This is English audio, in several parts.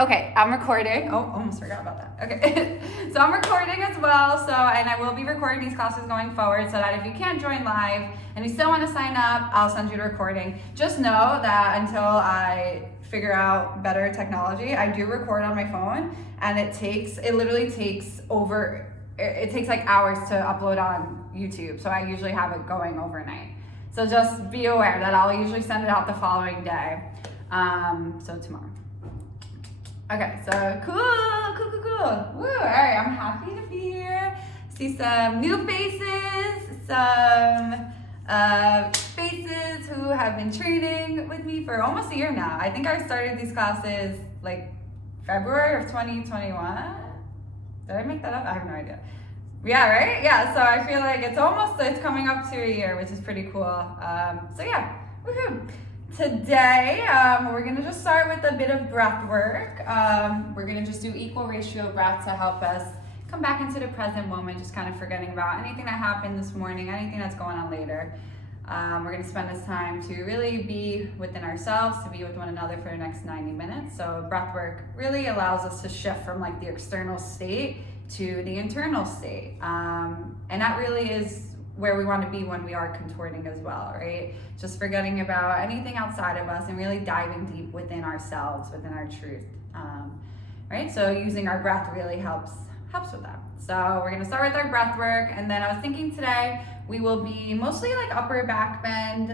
okay, I'm recording. Oh, almost forgot about that. Okay, so I'm recording as well. And I will be recording these classes going forward so that if you can't join live and you still want to sign up, I'll send you the recording. Just know that until I figure out better technology, I do record on my phone, and it literally takes like hours to upload on YouTube. So I usually have it going overnight. So just be aware that I'll usually send it out the following day. So tomorrow. Okay, so cool. Woo, all right, I'm happy to be here. See some new faces, some faces who have been training with me for almost a year now. I think I started these classes like February of 2021. Did I make that up? I have no idea. Yeah, right? Yeah, so I feel like it's coming up to a year, which is pretty cool. So yeah, woohoo. Today, we're gonna just start with a bit of breath work. We're gonna just do equal ratio breaths to help us come back into the present moment, just kind of forgetting about anything that happened this morning, anything that's going on later. We're gonna spend this time to really be within ourselves, to be with one another for the next 90 minutes. So breath work really allows us to shift from like the external state to the internal state. And that really is where we want to be when we are contorting as well, right? Just forgetting about anything outside of us and really diving deep within ourselves, within our truth, right? So using our breath really helps with that. So we're gonna start with our breath work, and then I was thinking today we will be mostly like upper back bend,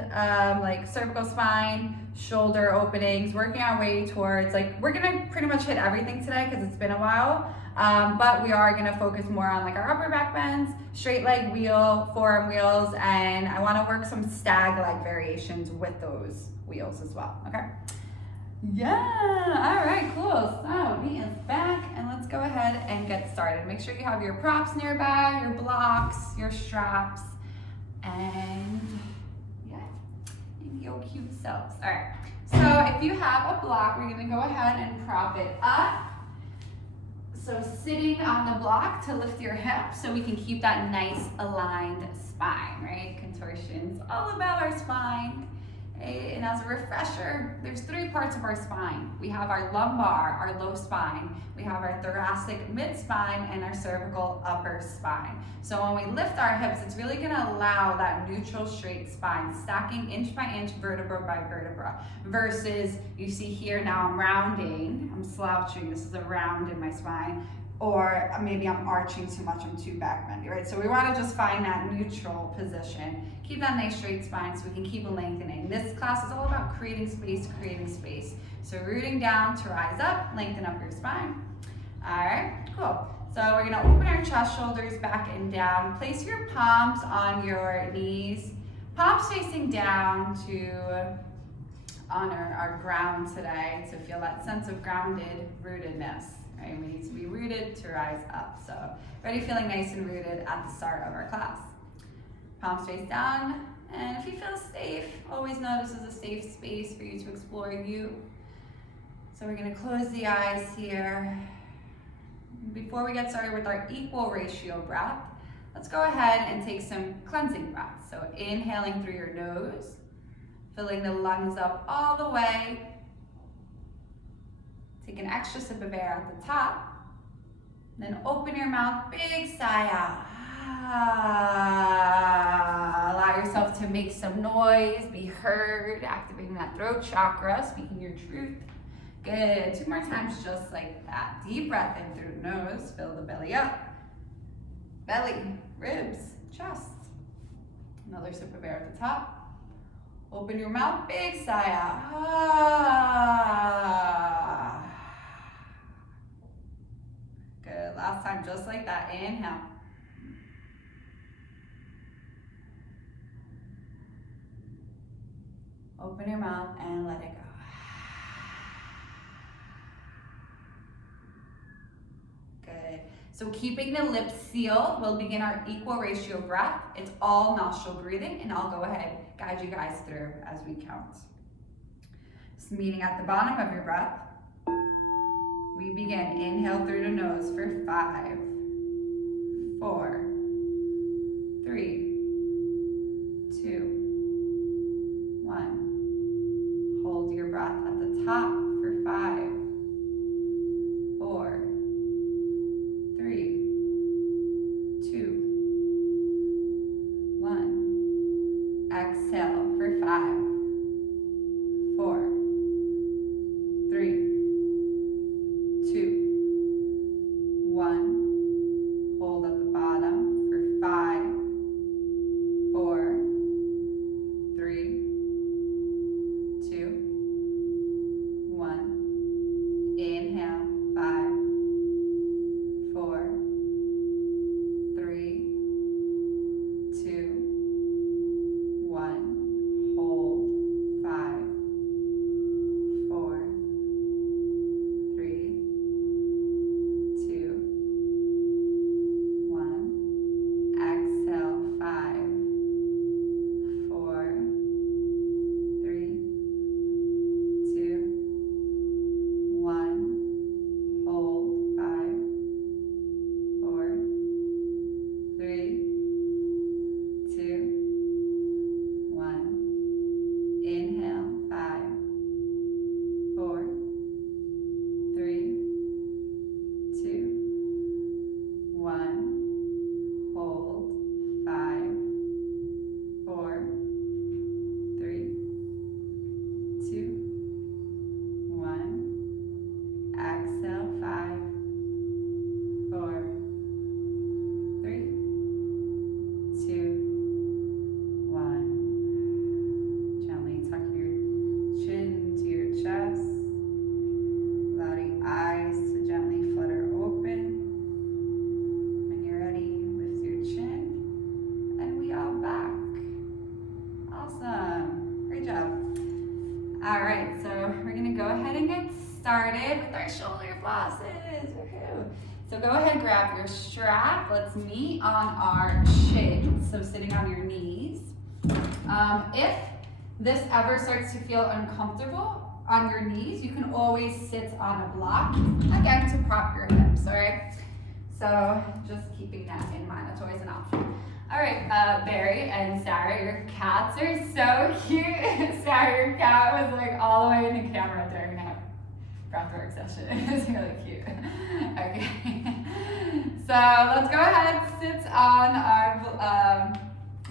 like cervical spine, shoulder openings, working our way towards we're gonna pretty much hit everything today because it's been a while. But we are gonna focus more on like our upper back bends, straight leg wheel, forearm wheels, and I wanna work some stag leg variations with those wheels as well, okay? Yeah, all right, cool. So knee is back, and let's go ahead and get started. Make sure you have your props nearby, your blocks, your straps, and yeah, your cute selves. All right, so if you have a block, we're gonna go ahead and prop it up. So sitting on the block to lift your hips so we can keep that nice aligned spine, right? Contortion's all about our spine. And as a refresher, there's 3 parts of our spine. We have our lumbar, our low spine. We have our thoracic mid spine and our cervical upper spine. So when we lift our hips, it's really gonna allow that neutral straight spine, stacking inch by inch, vertebra by vertebra, versus you see here now I'm rounding, I'm slouching, this is a round in my spine, or maybe I'm arching too much, I'm too back bendy, right? So we wanna just find that neutral position. Keep that nice straight spine so we can keep lengthening. This class is all about creating space. So rooting down to rise up, lengthen up your spine. All right, cool. So we're gonna open our chest, shoulders back and down. Place your palms on your knees, palms facing down to honor our ground today, to feel that sense of grounded rootedness. Right? We need to be rooted to rise up. So already feeling nice and rooted at the start of our class. Palms face down, and if you feel safe, always know this is a safe space for you to explore you. So we're gonna close the eyes here. Before we get started with our equal ratio breath, let's go ahead and take some cleansing breaths. So inhaling through your nose, filling the lungs up all the way. Take an extra sip of air at the top. Then open your mouth, big sigh out. Allow yourself to make some noise, be heard, activating that throat chakra, speaking your truth. Good, 2 more times just like that. Deep breath in through the nose, fill the belly up. Belly, ribs, chest. Another sip of air at the top. Open your mouth, big sigh out. Good, last time just like that, inhale. Open your mouth and let it go. Good. So keeping the lips sealed, we'll begin our equal ratio breath. It's all nostril breathing, and I'll go ahead, guide you guys through as we count. Just meeting at the bottom of your breath. We begin. Inhale through the nose for 5, 4, 3, 2, 1. Hold your breath at the top for 5, excited with our shoulder flosses. Woohoo. So go ahead, grab your strap. Let's meet on our shins. So sitting on your knees. If this ever starts to feel uncomfortable on your knees, you can always sit on a block, again, to prop your hips, all right? So just keeping that in mind, that's always an option. All right, Barry and Sarah, your cats are so cute. Sarah, your cat was like all the way in the camera during that breathwork session. It was really cute. Okay, so let's go ahead, sit on our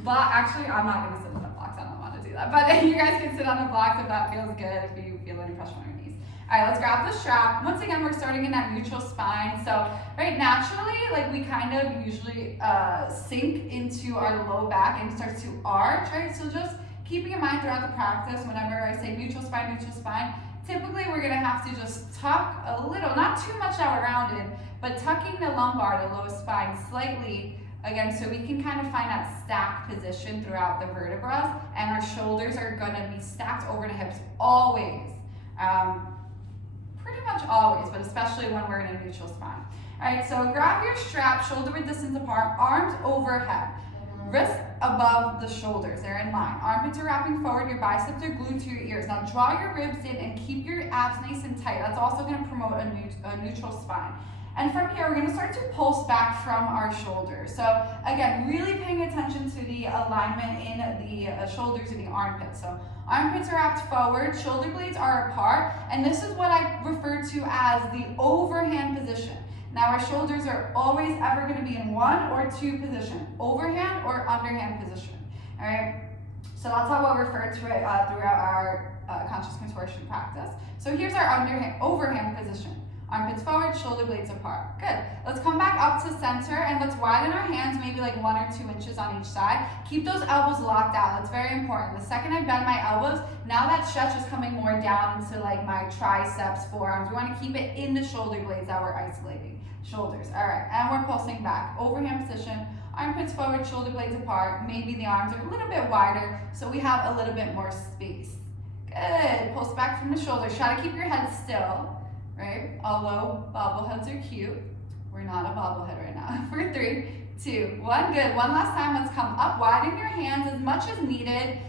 block. Actually, I'm not gonna sit on the blocks, I don't want to do that. But you guys can sit on the blocks if that feels good, if you feel any pressure on your knees. All right, let's grab the strap. Once again, we're starting in that neutral spine. So, right, naturally, like we kind of usually sink into our low back and start to arch, right? So just keeping in mind throughout the practice, whenever I say neutral spine, typically we're gonna have to just tuck a little, not too much that we're rounded, but tucking the lumbar, the low spine slightly, again, so we can kind of find that stacked position throughout the vertebrae, and our shoulders are gonna be stacked over the hips always. Pretty much always, but especially when we're in a neutral spine. All right, so grab your strap, shoulder width distance apart, arms overhead, wrists above the shoulders, they're in line. Armpits are wrapping forward, your biceps are glued to your ears. Now draw your ribs in and keep your abs nice and tight. That's also gonna promote a neutral spine. And from here, we're gonna start to pulse back from our shoulders. So again, really paying attention to the alignment in the shoulders and the armpits. So armpits are wrapped forward, shoulder blades are apart, and this is what I refer to as the overhand position. Now our shoulders are always ever gonna be in one or two position, overhand or underhand position, all right? So that's how we'll refer to it throughout our conscious contortion practice. So here's our overhand position. Armpits forward, shoulder blades apart. Good. Let's come back up to center and let's widen our hands, maybe like 1 or 2 inches on each side. Keep those elbows locked out. That's very important. The second I bend my elbows, now that stretch is coming more down into like my triceps, forearms. We want to keep it in the shoulder blades that we're isolating. Shoulders. All right. And we're pulsing back. Overhand position. Armpits forward, shoulder blades apart. Maybe the arms are a little bit wider, so we have a little bit more space. Good. Pulse back from the shoulders. Try to keep your head still. Right? Although bobbleheads are cute, we're not a bobblehead right now. For 3, 2, 1. Good. One last time. Let's come up. Widen your hands as much as needed,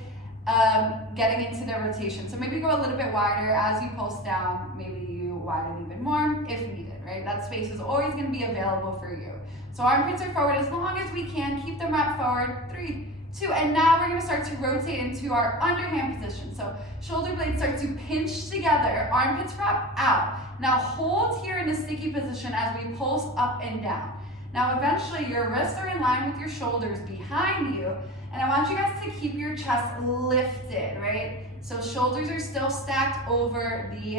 getting into the rotation. So maybe go a little bit wider as you pulse down. Maybe you widen even more if needed, right? That space is always going to be available for you. So armpits are forward as long as we can. Keep them wrapped forward. 3, 2, and now we're going to start to rotate into our underhand position. So shoulder blades start to pinch together, armpits wrap out. Now hold here in a sticky position as we pulse up and down. Now eventually your wrists are in line with your shoulders behind you, and I want you guys to keep your chest lifted, right? So shoulders are still stacked over the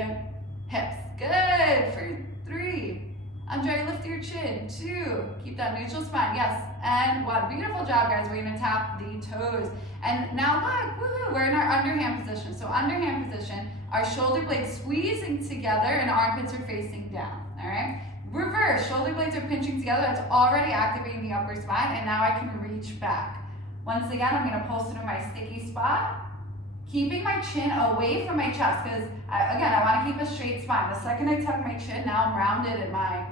hips. Good, for 3. Andre, lift your chin. 2, keep that neutral spine, yes. And 1, beautiful job guys, we're gonna tap the toes. And now look, woohoo, we're in our underhand position. So underhand position, our shoulder blades squeezing together and armpits are facing down, all right? Reverse, shoulder blades are pinching together, that's already activating the upper spine, and now I can reach back. Once again, I'm gonna pulse into my sticky spot, keeping my chin away from my chest, because again, I wanna keep a straight spine. The second I tuck my chin, now I'm rounded in my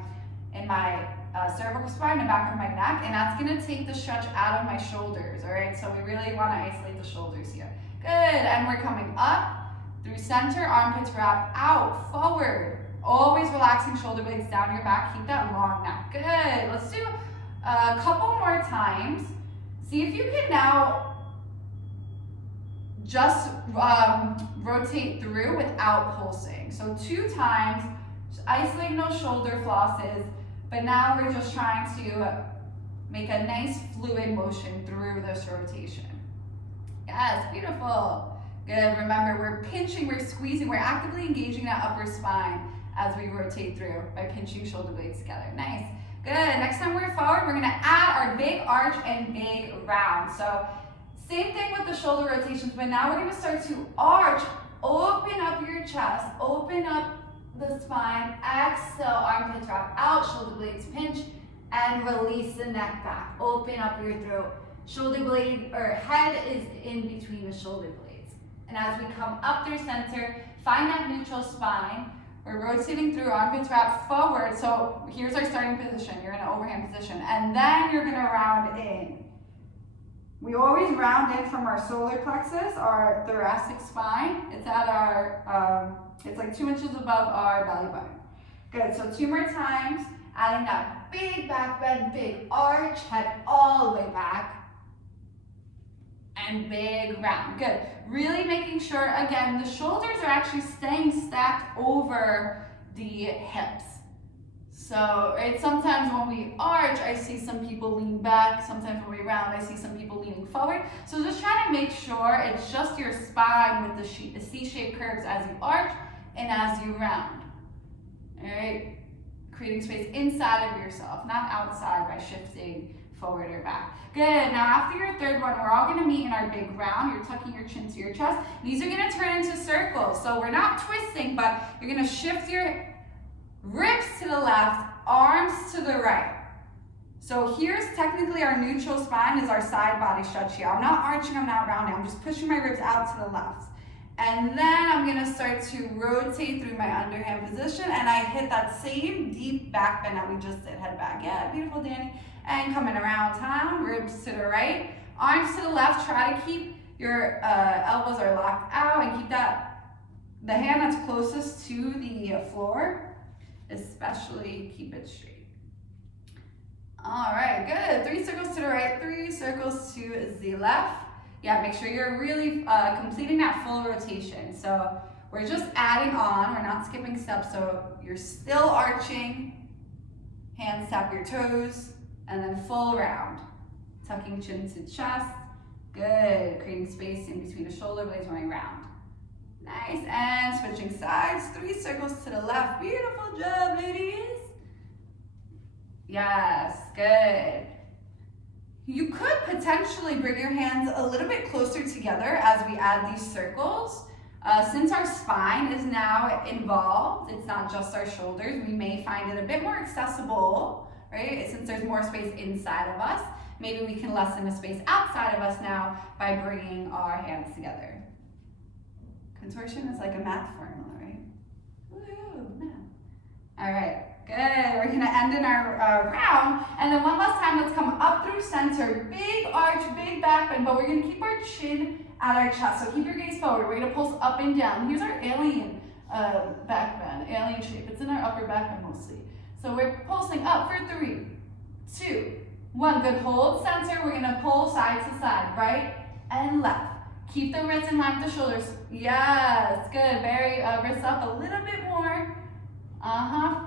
cervical spine, the back of my neck, and that's gonna take the stretch out of my shoulders, all right? So we really wanna isolate the shoulders here. Good, and we're coming up through center, armpits wrap out, forward. Always relaxing shoulder blades down your back, keep that long neck. Good, let's do a couple more times. See if you can now just rotate through without pulsing. So 2 times, just isolating those shoulder flosses, but now we're just trying to make a nice fluid motion through this rotation. Yes, beautiful. Good, remember we're pinching, we're squeezing, we're actively engaging that upper spine as we rotate through by pinching shoulder blades together. Nice, good. Next time we're forward, we're gonna add our big arch and big round. So same thing with the shoulder rotations, but now we're gonna start to arch, open up your chest, open up the spine, exhale, armpits wrap out, shoulder blades pinch, and release the neck back. Open up your throat. Shoulder blade, or head is in between the shoulder blades. And as we come up through center, find that neutral spine, We're rotating through, armpits wrap forward. So here's our starting position. You're in an overhand position. And then you're gonna round in. We always round in from our solar plexus, our thoracic spine. It's at our, it's like 2 inches above our belly button. Good, so 2 more times, adding that big back bend, big arch, head all the way back. And big round, good. Really making sure, again, the shoulders are actually staying stacked over the hips. So, right, sometimes when we arch, I see some people lean back. Sometimes when we round, I see some people leaning forward. So just trying to make sure it's just your spine with the C-shaped curves as you arch and as you round. All right, creating space inside of yourself, not outside by shifting forward or back. Good, now after your third one, we're all gonna meet in our big round. You're tucking your chin to your chest. These are gonna turn into circles. So we're not twisting, but you're gonna shift your ribs to the left, arms to the right. So here's technically our neutral spine is our side body stretch here. I'm not arching, I'm not rounding. I'm just pushing my ribs out to the left. And then I'm gonna start to rotate through my underhand position and I hit that same deep back bend that we just did. Head back, yeah, beautiful, Danny. And coming around town, ribs to the right, arms to the left. Try to keep your elbows are locked out and keep the hand that's closest to the floor, especially keep it straight. All right, good. 3 circles to the right, 3 circles to the left. Yeah, make sure you're really completing that full rotation. So we're just adding on, we're not skipping steps. So you're still arching, hands tap your toes, and then full round. Tucking chin to chest, good. Creating space in between the shoulder blades when I round. Nice, and switching sides, 3 circles to the left. Beautiful job, ladies. Yes, good. You could potentially bring your hands a little bit closer together as we add these circles. Since our spine is now involved, it's not just our shoulders, we may find it a bit more accessible, right? Since there's more space inside of us, maybe we can lessen the space outside of us now by bringing our hands together. Contortion is like a math formula, right? Woo, math. All right. Good, we're gonna end in our round, and then one last time, let's come up through center, big arch, big back bend, but we're gonna keep our chin at our chest, so keep your gaze forward. We're gonna pulse up and down. Here's our alien back bend, alien shape. It's in our upper back bend mostly. So we're pulsing up for 3, 2, 1. Good, hold center. We're gonna pull side to side, right and left. Keep the wrists in line with the shoulders. Yes, good, very wrists up a little bit more.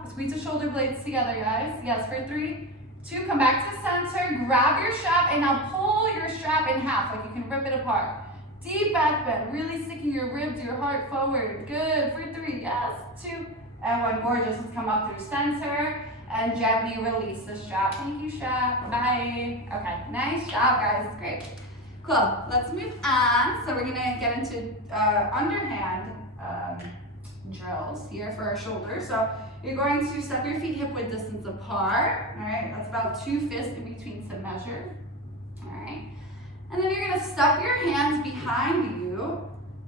Squeeze the shoulder blades together, guys. Yes, for 3, 2, come back to center, grab your strap, and now pull your strap in half, like you can rip it apart. Deep back bend, really sticking your ribs, your heart forward. Good, for 3, yes, 2, and 1 more. Just come up through center, and gently release the strap. Thank you, strap, bye. Okay, nice job, guys, great. Cool, let's move on. So we're gonna get into underhand drills here for our shoulders. So you're going to step your feet hip width distance apart. All right, that's about 2 fists in between to measure. All right, and then you're gonna stuff your hands behind you.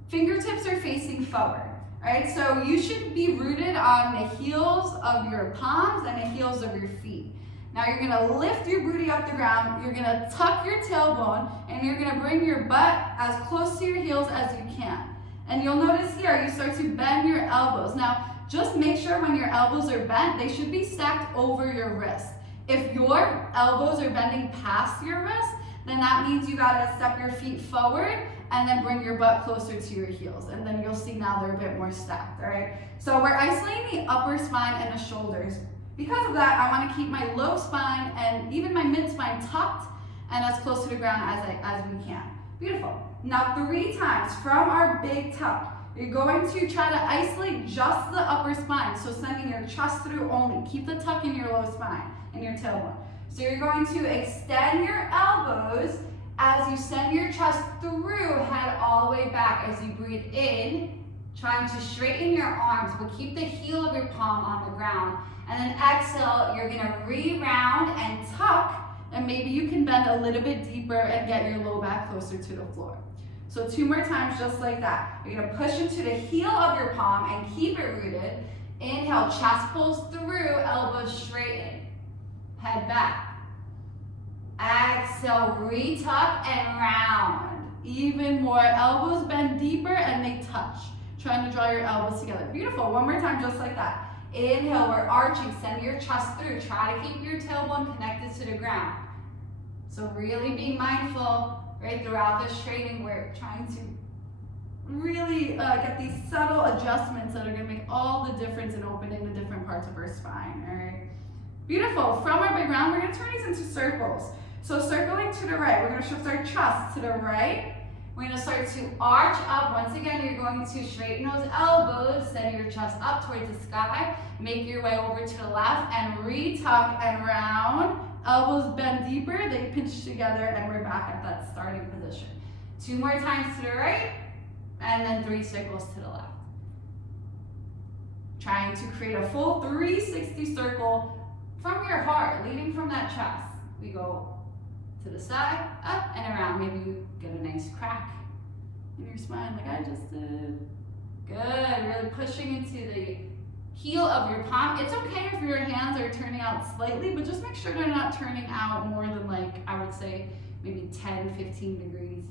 Fingertips are facing forward. All right, so you should be rooted on the heels of your palms and the heels of your feet. Now you're gonna lift your booty up the ground. You're gonna tuck your tailbone, and you're gonna bring your butt as close to your heels as you can. And you'll notice here, you start to bend your elbows. Now, just make sure when your elbows are bent, they should be stacked over your wrist. If your elbows are bending past your wrist, then that means you gotta step your feet forward and then bring your butt closer to your heels. And then you'll see now they're a bit more stacked, all right? So we're isolating the upper spine and the shoulders. Because of that, I wanna keep my low spine and even my mid spine tucked and as close to the ground as we can. Beautiful. Now 3 times from our big tuck, you're going to try to isolate just the upper spine. So sending your chest through only. Keep the tuck in your low spine and your tailbone. So you're going to extend your elbows as you send your chest through, head all the way back. As you breathe in, trying to straighten your arms, but keep the heel of your palm on the ground. And then exhale, you're gonna re-round and tuck, and maybe you can bend a little bit deeper and get your low back closer to the floor. So 2 more times just like that. You're gonna push into the heel of your palm and keep it rooted. Inhale, chest pulls through, elbows straighten. Head back. Exhale, retuck and round. Even more, elbows bend deeper and they touch. Trying to draw your elbows together. Beautiful, one more time just like that. Inhale, we're arching, send your chest through. Try to keep your tailbone connected to the ground. So really being mindful, right, throughout this training, we're trying to really get these subtle adjustments that are gonna make all the difference in opening the different parts of our spine, all right? Beautiful, from our big round, we're gonna turn these into circles. So circling to the right, we're gonna shift our chest to the right. We're gonna start to arch up. Once again, you're going to straighten those elbows, send your chest up towards the sky, make your way over to the left, and retuck and round. Elbows bend deeper, they pinch together, and we're back at that starting position. 2 more times to the right, and then 3 circles to the left. Trying to create a full 360 circle from your heart, leading from that chest. We go to the side, up and around. Maybe you get a nice crack in your spine like I just did. Good, really pushing into the heel of your palm. It's okay if your hands are turning out slightly, but just make sure they're not turning out more than, like, I would say maybe 10, 15 degrees.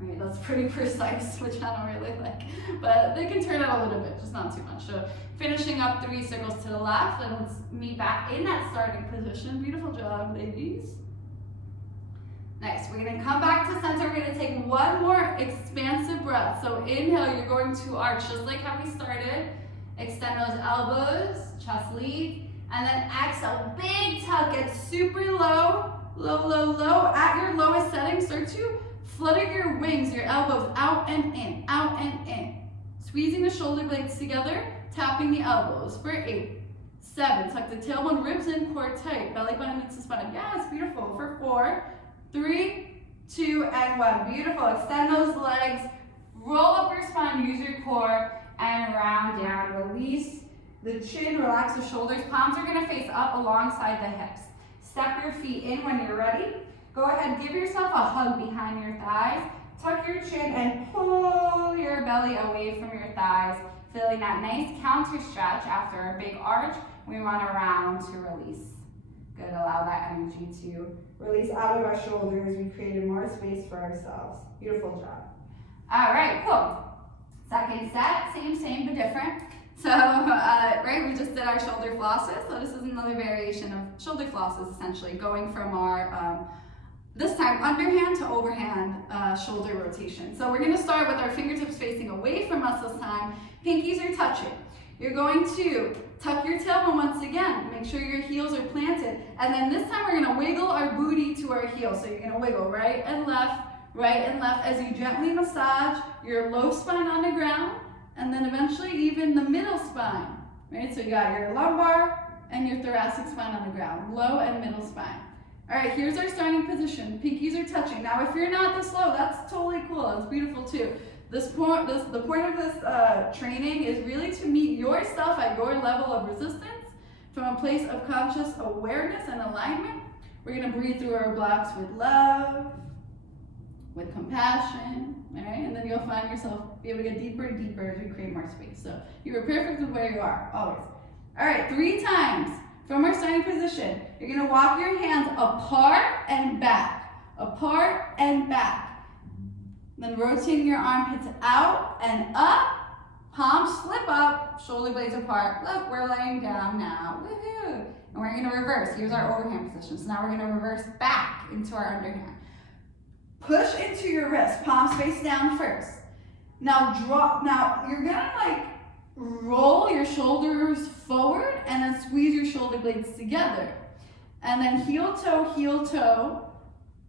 Right, that's pretty precise, which I don't really like, but they can turn out a little bit, just not too much. So finishing up 3 circles to the left, and let's meet back in that starting position. Beautiful job, ladies. Nice, we're gonna come back to center. We're gonna take one more expansive breath. So inhale, you're going to arch just like how we started. Extend those elbows, chest lead, and then exhale, big tuck, get super low, low, low, low. At your lowest setting, start to flutter your wings, your elbows out and in, out and in. Squeezing the shoulder blades together, tapping the elbows for 8, 7, tuck the tailbone, ribs in, core tight, belly button meets the spine. Yes, beautiful. For 4, 3, 2, and 1. Beautiful. Extend those legs, roll up your spine, use your core, and round down. Release the chin, relax the shoulders. Palms are gonna face up alongside the hips. Step your feet in when you're ready. Go ahead, give yourself a hug behind your thighs. Tuck your chin and pull your belly away from your thighs. Feeling that nice counter stretch after our big arch. We run around to release. Good, allow that energy to release out of our shoulders. We created more space for ourselves. Beautiful job. All right, cool. Second set, same, but different. So, right, we just did our shoulder flosses. So this is another variation of shoulder flosses, essentially, going from our, this time, underhand to overhand shoulder rotation. So we're gonna start with our fingertips facing away from us this time. Pinkies are touching. You're going to tuck your tailbone once again. Make sure your heels are planted. And then this time we're gonna wiggle our booty to our heel. So you're gonna wiggle right and left as you gently massage your low spine on the ground, and then eventually even the middle spine, right? So you got your lumbar and your thoracic spine on the ground, low and middle spine. All right, here's our starting position. Pinkies are touching. Now, if you're not this low, that's totally cool. That's beautiful too. The point of this training is really to meet yourself at your level of resistance from a place of conscious awareness and alignment. We're gonna breathe through our blocks with love, with compassion, all right? And then you'll find yourself be able to get deeper and deeper as you create more space. So you are perfect with where you are, always. All right, 3 times from our starting position. You're gonna walk your hands apart and back, apart and back. Then rotating your armpits out and up, palms flip up, shoulder blades apart. Look, we're laying down now, woohoo. And we're gonna reverse, here's our overhand position. So now we're gonna reverse back into our underhand. Push into your wrist, palms face down first. Now you're gonna like roll your shoulders forward and then squeeze your shoulder blades together. And then heel toe,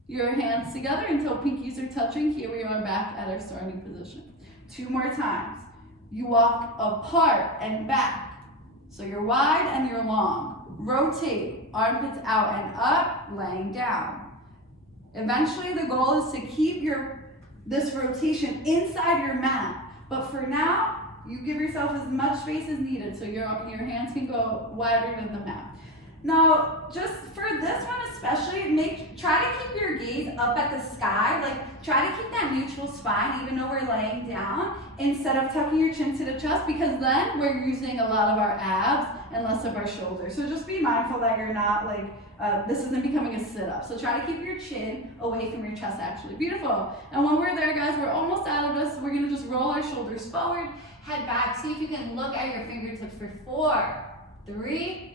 your hands together until pinkies are touching. Here we are back at our starting position. 2 more times. You walk apart and back. So you're wide and you're long. Rotate, armpits out and up, laying down. Eventually the goal is to keep this rotation inside your mat. But for now, you give yourself as much space as needed so your hands can go wider than the mat. Now, just for this one especially, try to keep your gaze up at the sky. Like, try to keep that neutral spine even though we're laying down instead of tucking your chin to the chest, because then we're using a lot of our abs and less of our shoulders. So just be mindful that you're not like, this isn't becoming a sit-up. So try to keep your chin away from your chest actually. Beautiful. And when we're there, guys, we're almost out of this. We're gonna just roll our shoulders forward, head back. See if you can look at your fingertips for 4, 3,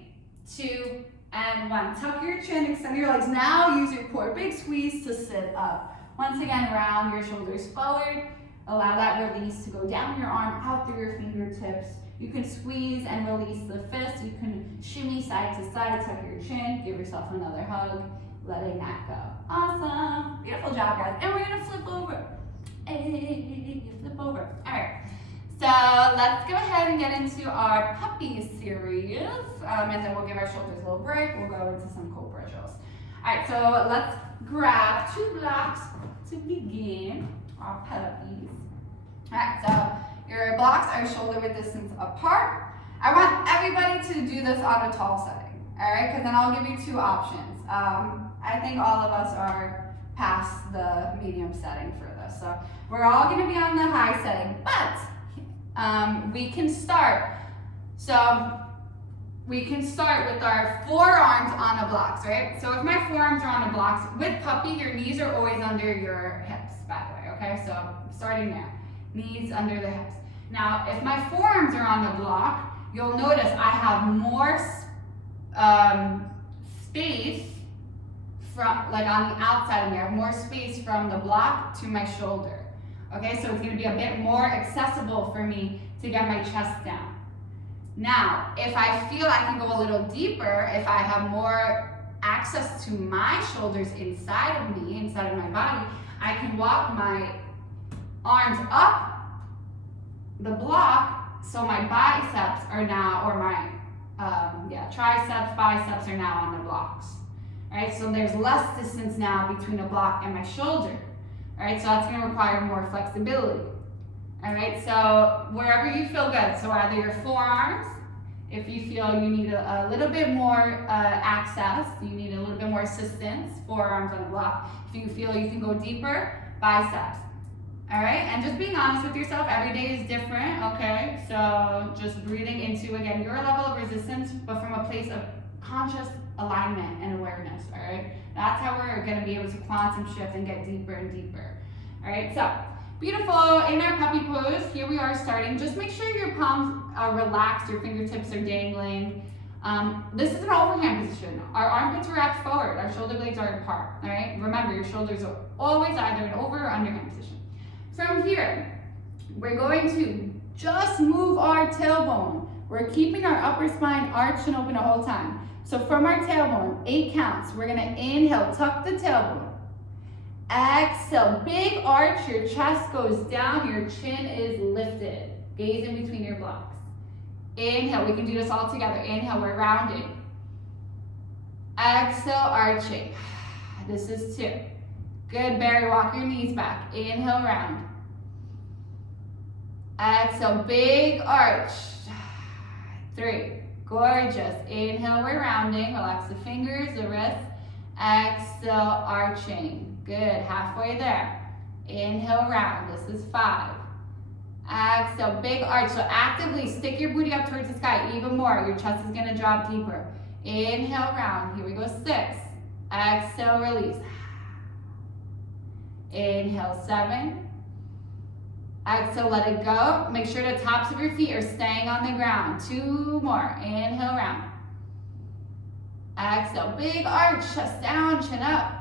2, and 1. Tuck your chin, extend your legs. Now use your core. Big squeeze to sit up. Once again, round your shoulders forward. Allow that release to go down your arm, out through your fingertips. You can squeeze and release the fist. You can shimmy side to side, tuck your chin, give yourself another hug, letting that go. Awesome. Beautiful job, guys. And we're gonna flip over. Hey, flip over. All right. So let's go ahead and get into our puppy series, and then we'll give our shoulders a little break. We'll go into some cobra drills. All right, so let's grab 2 blocks to begin our puppies. All right, so your blocks are shoulder width distance apart. I want everybody to do this on a tall setting, all right? Because then I'll give you 2 options. I think all of us are past the medium setting for this. So we're all gonna be on the high setting, but we can start. So we can start with our forearms on the blocks, right? So if my forearms are on the blocks, with puppy, your knees are always under your hips, by the way, okay? So starting there, knees under the hips. Now, if my forearms are on the block, you'll notice I have more space from, like on the outside of me, I have more space from the block to my shoulder. Okay, so it's gonna be a bit more accessible for me to get my chest down. Now, if I feel I can go a little deeper, if I have more access to my shoulders inside of me, inside of my body, I can walk my arms up the block so my biceps are now, or my triceps, biceps are now on the blocks. All right, so there's less distance now between the block and my shoulder. All right, so that's gonna require more flexibility. All right, so wherever you feel good, so either your forearms, if you feel you need a little bit more access, you need a little bit more assistance, forearms on the block. If you feel you can go deeper, biceps. All right, and just being honest with yourself, every day is different, okay? So just breathing into, again, your level of resistance, but from a place of conscious alignment and awareness, all right? That's how we're gonna be able to quantum shift and get deeper and deeper. All right, so beautiful. In our puppy pose, here we are starting. Just make sure your palms are relaxed, your fingertips are dangling. This is an overhand position. Our armpits are wrapped forward, our shoulder blades are apart, all right? Remember, your shoulders are always either an over or underhand position. From here, we're going to just move our tailbone. We're keeping our upper spine arched and open the whole time. So from our tailbone, 8 counts. We're gonna inhale, tuck the tailbone. Exhale, big arch, your chest goes down, your chin is lifted. Gaze in between your blocks. Inhale, we can do this all together. Inhale, we're rounding. Exhale, arching. This is 2. Good, Barry, walk your knees back. Inhale, round. Exhale, big arch. 3. Gorgeous. Inhale, we're rounding. Relax the fingers, the wrists. Exhale, arching. Good, halfway there. Inhale, round. This is 5. Exhale, big arch. So actively stick your booty up towards the sky even more. Your chest is gonna drop deeper. Inhale, round. Here we go, 6. Exhale, release. Inhale, 7. Exhale, let it go. Make sure the tops of your feet are staying on the ground. 2 more. Inhale, round. Exhale, big arch, chest down, chin up.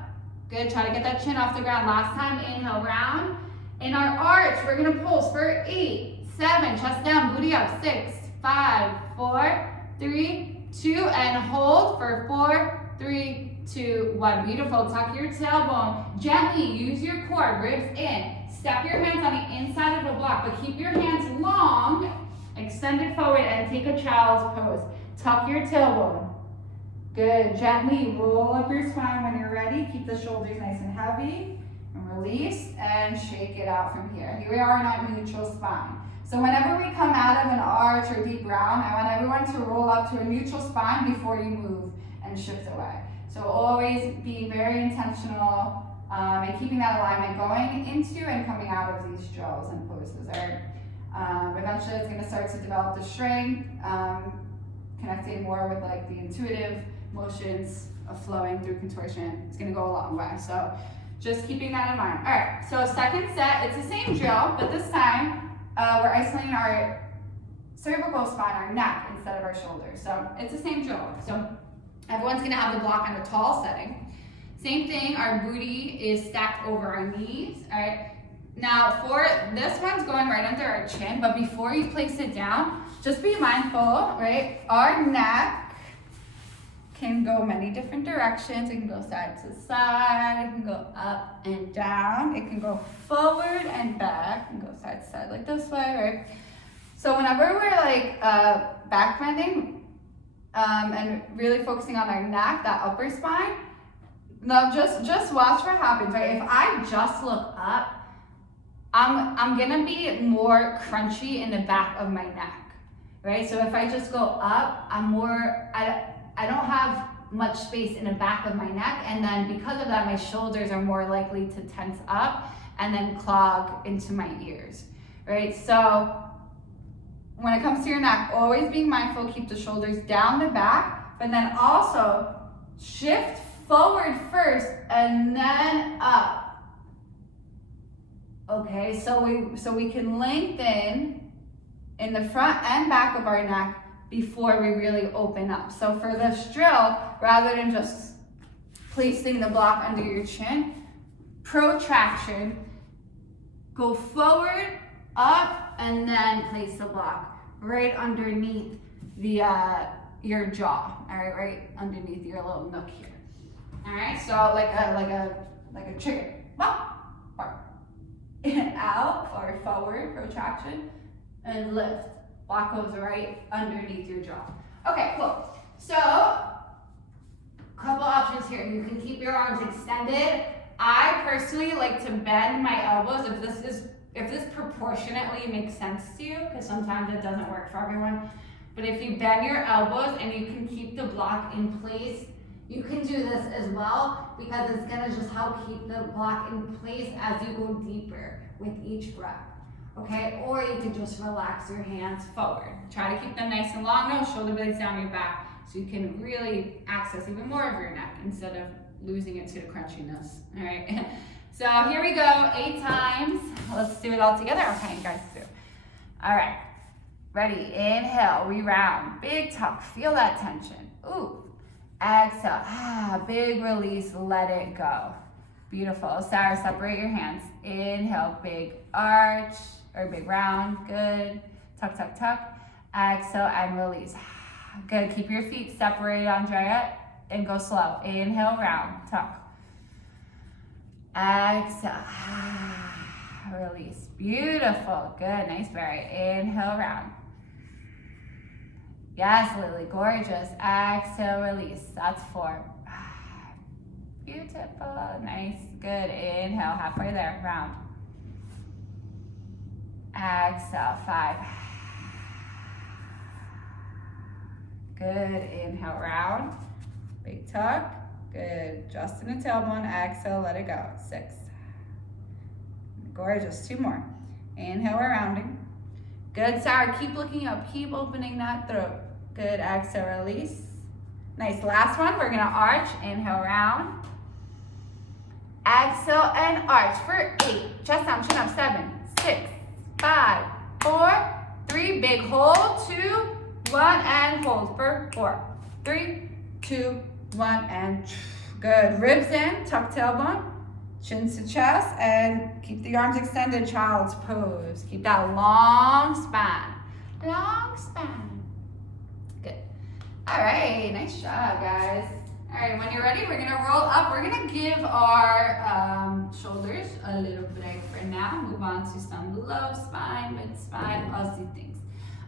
Good, try to get that chin off the ground. Last time, inhale, round. In our arch, we're gonna pulse for 8, 7, chest down, booty up. 6, 5, 4, 3, 2, and hold for 4, 3, 2, 1. Beautiful, tuck your tailbone. Gently use your core, ribs in. Step your hands on the inside of the block, but keep your hands long, extended forward, and take a child's pose. Tuck your tailbone. Good, gently roll up your spine when you're ready. Keep the shoulders nice and heavy, and release, and shake it out from here. Here we are in that neutral spine. So whenever we come out of an arch or deep round, I want everyone to roll up to a neutral spine before you move and shift away. So always be very intentional and keeping that alignment going into and coming out of these drills and poses. Eventually it's going to start to develop the strength, connecting more with like the intuitive motions of flowing through contortion. It's going to go a long way. So just keeping that in mind. All right, so second set, it's the same drill, but this time we're isolating our cervical spine, our neck, instead of our shoulders. So it's the same drill. So everyone's going to have the block on a tall setting. Same thing, our booty is stacked over our knees, all right? Now for this one's going right under our chin, but before you place it down, just be mindful, right? Our neck can go many different directions. It can go side to side, it can go up and down, it can go forward and back, it can go side to side like this way, right? So whenever we're like back bending and really focusing on our neck, that upper spine, now just watch what happens, right? If I just look up, I'm gonna be more crunchy in the back of my neck, right? So if I just go up, I don't have much space in the back of my neck, and then because of that, my shoulders are more likely to tense up and then clog into my ears, right? So when it comes to your neck, always being mindful, keep the shoulders down the back, but then also shift forward first and then up. Okay, so we can lengthen in the front and back of our neck before we really open up. So for this drill, rather than just placing the block under your chin, protraction, go forward, up, and then place the block right underneath the your jaw. All right, right underneath your little nook here. All right, so like a chicken. Out or forward, protraction, and lift. Block goes right underneath your jaw. Okay, cool. So, couple options here. You can keep your arms extended. I personally like to bend my elbows if this proportionately makes sense to you, because sometimes it doesn't work for everyone. But if you bend your elbows and you can keep the block in place, you can do this as well, because it's gonna just help keep the block in place as you go deeper with each breath, okay? Or you can just relax your hands forward. Try to keep them nice and long, no shoulder blades down your back, so you can really access even more of your neck instead of losing it to the crunchiness, all right? So here we go, 8 times. Let's do it all together. Okay, you guys do. All right, ready, inhale, we round, big tuck, feel that tension. Ooh. Exhale, big release, let it go. Beautiful. Sarah, separate your hands. Inhale, big arch, or big round, good. Tuck, tuck, tuck. Exhale and release. Good, keep your feet separated, Andrea, and go slow. Inhale, round, tuck. Exhale, release. Beautiful, good, nice berry. Inhale, round. Yes, Lily, gorgeous. Exhale, release. That's 4. Beautiful, nice, good. Inhale, halfway there, round. Exhale, 5. Good, inhale, round. Big tuck, good. Just in the tailbone, exhale, let it go. 6. Gorgeous, 2 more. Inhale, we're rounding. Good, Sarah, keep looking up, keep opening that throat. Good, exhale, release. Nice, last one, we're gonna arch, inhale, round. Exhale and arch for 8. Chest down, chin up, 7, 6, 5, 4, 3, big hold, 2, 1, and hold for 4, 3, 2, 1, and good. Ribs in, tuck tailbone, chin to chest, and keep the arms extended, child's pose. Keep that long spine, long spine. Good. All right, nice job, guys. All right, when you're ready, we're gonna roll up. We're gonna give our shoulders a little break for now. Move on to some low spine, mid spine, Aussie things.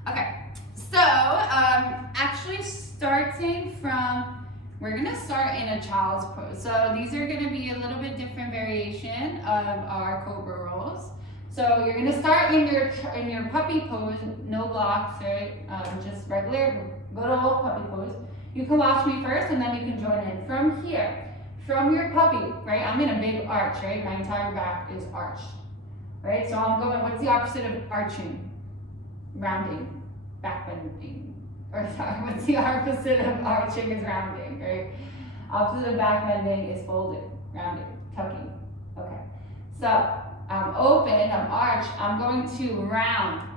Okay, so actually starting from, we're gonna start in a child's pose. So these are gonna be a little bit different variation of our cobra rolls. So you're gonna start in your puppy pose, no blocks, right? Just regular, good old puppy pose. You can watch me first and then you can join in. From here, from your puppy, right? I'm in a big arch, right? My entire back is arched, right? So I'm going, what's the opposite of arching? Rounding, back bending. Or sorry, what's the opposite of arching is rounding, right? Opposite of back bending is folded, rounding, tucking. Okay, so I'm open, I'm arched, I'm going to round.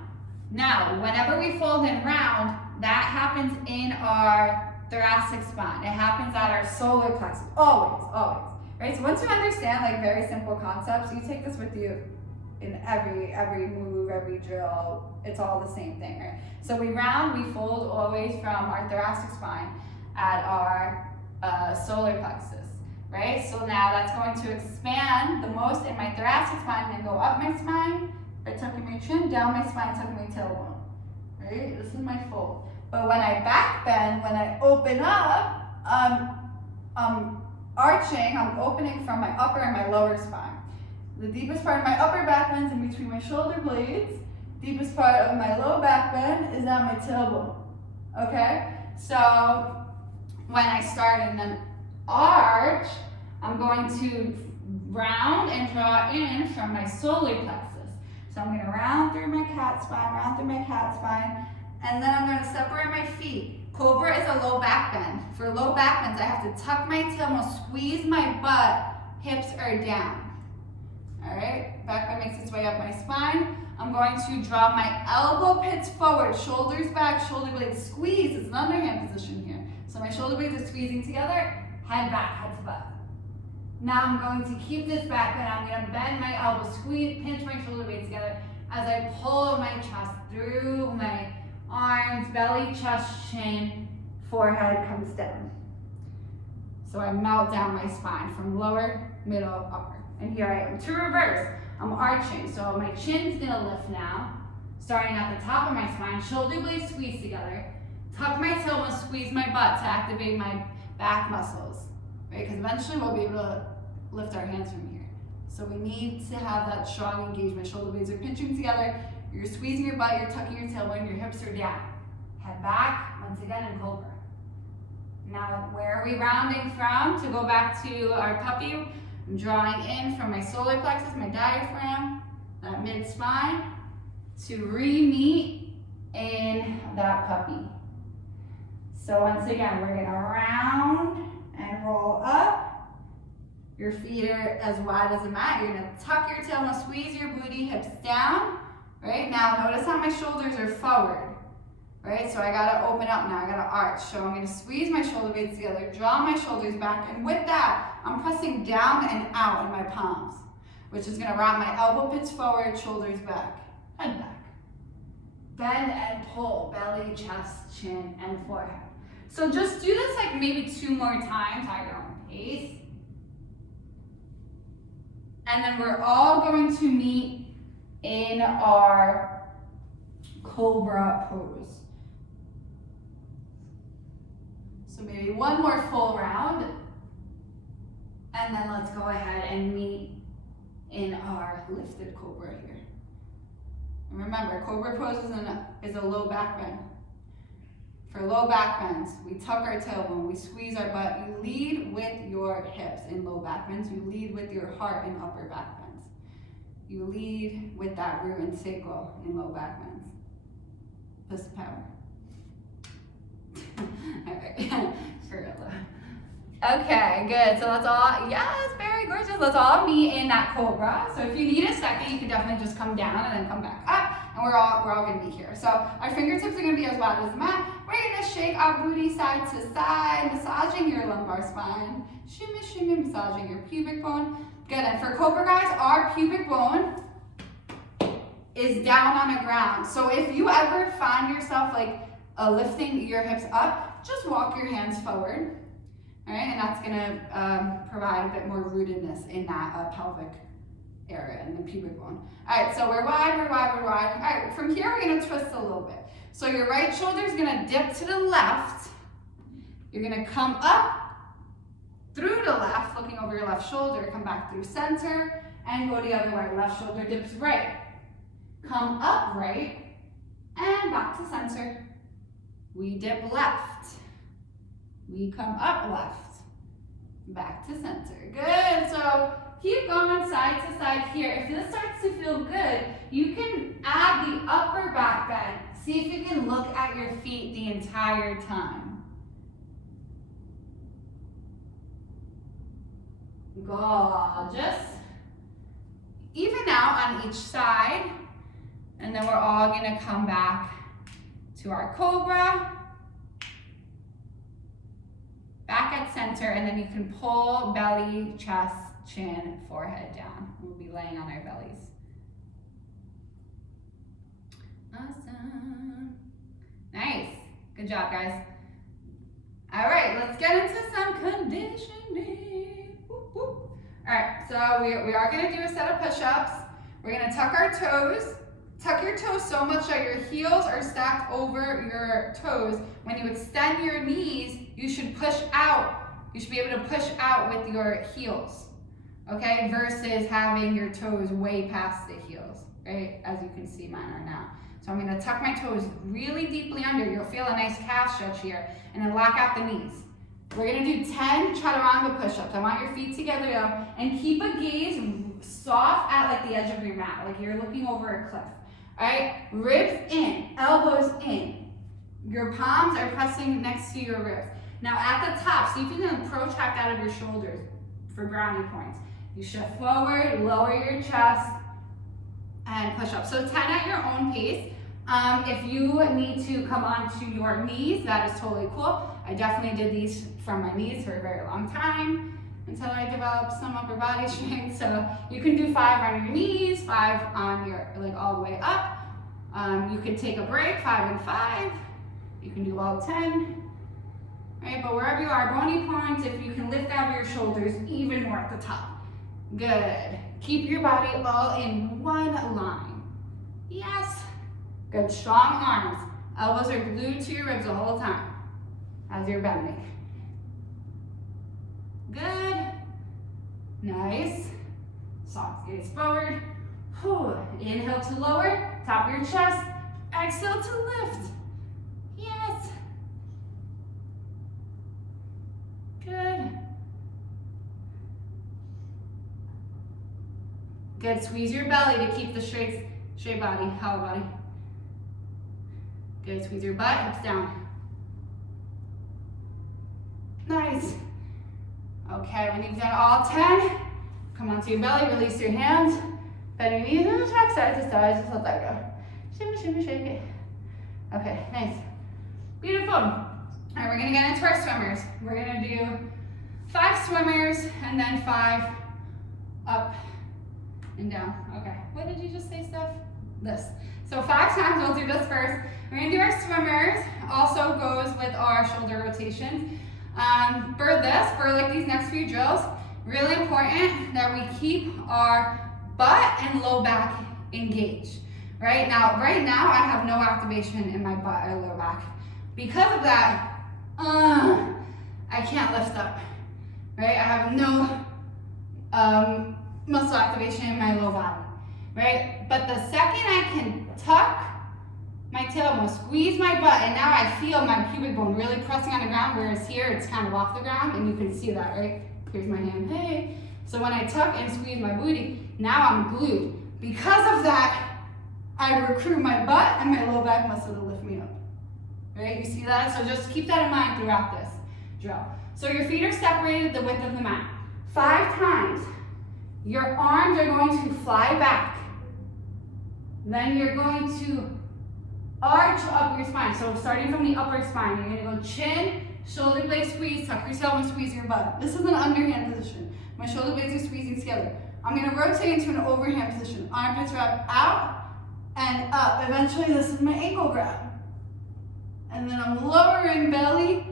Now, whenever we fold and round, that happens in our thoracic spine. It happens at our solar plexus, always, always, right? So once you understand like very simple concepts, you take this with you in every move, every drill, it's all the same thing, right? So we round, we fold always from our thoracic spine at our solar plexus, right? So now that's going to expand the most in my thoracic spine and go up my spine by tucking my chin, down my spine, tucking my tailbone, right? This is my fold. But when I back bend, when I open up, I'm arching, I'm opening from my upper and my lower spine. The deepest part of my upper back bend is in between my shoulder blades. Deepest part of my low back bend is at my tailbone, okay? So when I start in an arch, I'm going to round and draw in from my solar plexus. So I'm gonna round through my cat spine, and then I'm gonna separate my feet. Cobra is a low back bend. For low back bends, I have to tuck my tailbone, squeeze my butt, hips are down. All right, back bend makes its way up my spine. I'm going to draw my elbow pits forward, shoulders back, shoulder blades squeeze. It's an underhand position here. So my shoulder blades are squeezing together, head back, head to butt. Now I'm going to keep this back bend. I'm gonna bend my elbow, squeeze, pinch my shoulder blades together as I pull my chest through my arms, belly, chest, chin, forehead comes down. So I melt down my spine from lower, middle, upper. And here I am. To reverse, I'm arching. So my chin's gonna lift now, starting at the top of my spine, shoulder blades squeeze together, tuck my tailbone, squeeze my butt to activate my back muscles, right? Because eventually we'll be able to lift our hands from here. So we need to have that strong engagement. Shoulder blades are pinching together, you're squeezing your butt, you're tucking your tailbone, your hips are down. Head back, once again in cobra. Now, where are we rounding from? To go back to our puppy, I'm drawing in from my solar plexus, my diaphragm, that mid-spine, to re-meet in that puppy. So once again, we're gonna round and roll up. Your feet are as wide as a mat. You're gonna tuck your tailbone, squeeze your booty, hips down. Right, now notice how my shoulders are forward. Right, so I gotta open up now, I gotta arch. So I'm gonna squeeze my shoulder blades together, draw my shoulders back, and with that, I'm pressing down and out in my palms, which is gonna wrap my elbow pits forward, shoulders back, head back. Bend and pull, belly, chest, chin, and forehead. So just do this like maybe 2 more times at your own pace. And then we're all going to meet in our cobra pose. So maybe 1 more full round, and then let's go ahead and meet in our lifted cobra here. And remember, cobra pose is a low back bend. For low back bends, we tuck our tailbone, we squeeze our butt. You lead with your hips in low back bends. You lead with your heart in upper back bends. You lead with that root and sacral in low back bends. Plus power. All right, for real though. Okay, good. So let's all, yes, very gorgeous. Let's all meet in that cobra. So if you need a second, you can definitely just come down and then come back up. And we're all gonna be here. So our fingertips are gonna be as wide as the mat. We're gonna shake our booty side to side, massaging your lumbar spine. Shimmy, shimmy, massaging your pubic bone. Good, and for cobra guys, our pubic bone is down on the ground. So if you ever find yourself like lifting your hips up, just walk your hands forward. All right, and that's gonna provide a bit more rootedness in that pelvic area in the pubic bone. All right, so we're wide, we're wide, we're wide. All right, from here, we're gonna twist a little bit. So your right shoulder is gonna dip to the left. You're gonna come up through the left, looking over your left shoulder, come back through center, and go the other way. Left shoulder dips right. come upright, and back to center. We dip left. We come up left, back to center. Good, so keep going side to side here. If this starts to feel good, you can add the upper back bend. See if you can look at your feet the entire time. Gorgeous. Even out on each side, and then we're all gonna come back to our cobra. Back at center, and then you can pull belly, chest, chin, forehead down. We'll be laying on our bellies. Awesome. Nice. Good job, guys. All right, let's get into some conditioning. Whoop, whoop. All right, so we are gonna do a set of push-ups. We're gonna tuck our toes. Tuck your toes so much that your heels are stacked over your toes. When you extend your knees, you should push out. You should be able to push out with your heels, okay? Versus having your toes way past the heels, right? As you can see, mine are now. So I'm gonna tuck my toes really deeply under. You'll feel a nice calf stretch here, and then lock out the knees. We're gonna do 10 chaturanga push-ups. I want your feet together now, and keep a gaze soft at like the edge of your mat, like you're looking over a cliff. All right, ribs in, elbows in. Your palms are pressing next to your ribs. Now at the top, see if you can protract out of your shoulders for brownie points. You shift forward, lower your chest, and push up. So 10 at your own pace. If you need to come onto your knees, that is totally cool. I definitely did these from my knees for a very long time until I developed some upper body strength. So you can do 5 on your knees, 5 on your, like all the way up. You could take a break, 5 and 5. You can do all 10, right? But wherever you are, bony points, if you can lift out of your shoulders even more at the top. Good. Keep your body all in one line. Yes. Good, strong arms. Elbows are glued to your ribs the whole time as you're bending. Good. Nice. Soft gaze forward. Inhale to lower, top of your chest. Exhale to lift. Yes. Good. Good, squeeze your belly to keep the straight body, hollow body. Good, squeeze your butt, hips down. Nice. Okay, when you've done all 10, come onto your belly, release your hands, bend your knees, and track side to side, just let that go. Shimmy, shimmy, shake it. Okay, nice. Beautiful. All right, we're gonna get into our swimmers. We're gonna do 5 swimmers and then 5 up and down. Okay, what did you just say, Steph? This. So 5 times, we'll do this first. We're gonna do our swimmers, also goes with our shoulder rotations. For like these next few drills, really important that we keep our butt and low back engaged. Right now I have no activation in my butt or lower back. Because of that, I can't lift up. Right? I have no muscle activation in my low body. Right? But the second I can tuck my tailbone, squeeze my butt, and now I feel my pubic bone really pressing on the ground, whereas here it's kind of off the ground, and you can see that, right? Here's my hand, hey. So when I tuck and squeeze my booty, now I'm glued. Because of that, I recruit my butt and my low back muscle to lift me up. Right, you see that? So just keep that in mind throughout this drill. So your feet are separated the width of the mat. 5 times, your arms are going to fly back. Then you're going to arch up your spine. So starting from the upper spine, you're gonna go chin, shoulder blade squeeze, tuck your tailbone, squeeze your butt. This is an underhand position. My shoulder blades are squeezing together. I'm gonna rotate into an overhand position. Armpits wrap out and up. Eventually, this is my ankle grab. And then I'm lowering belly,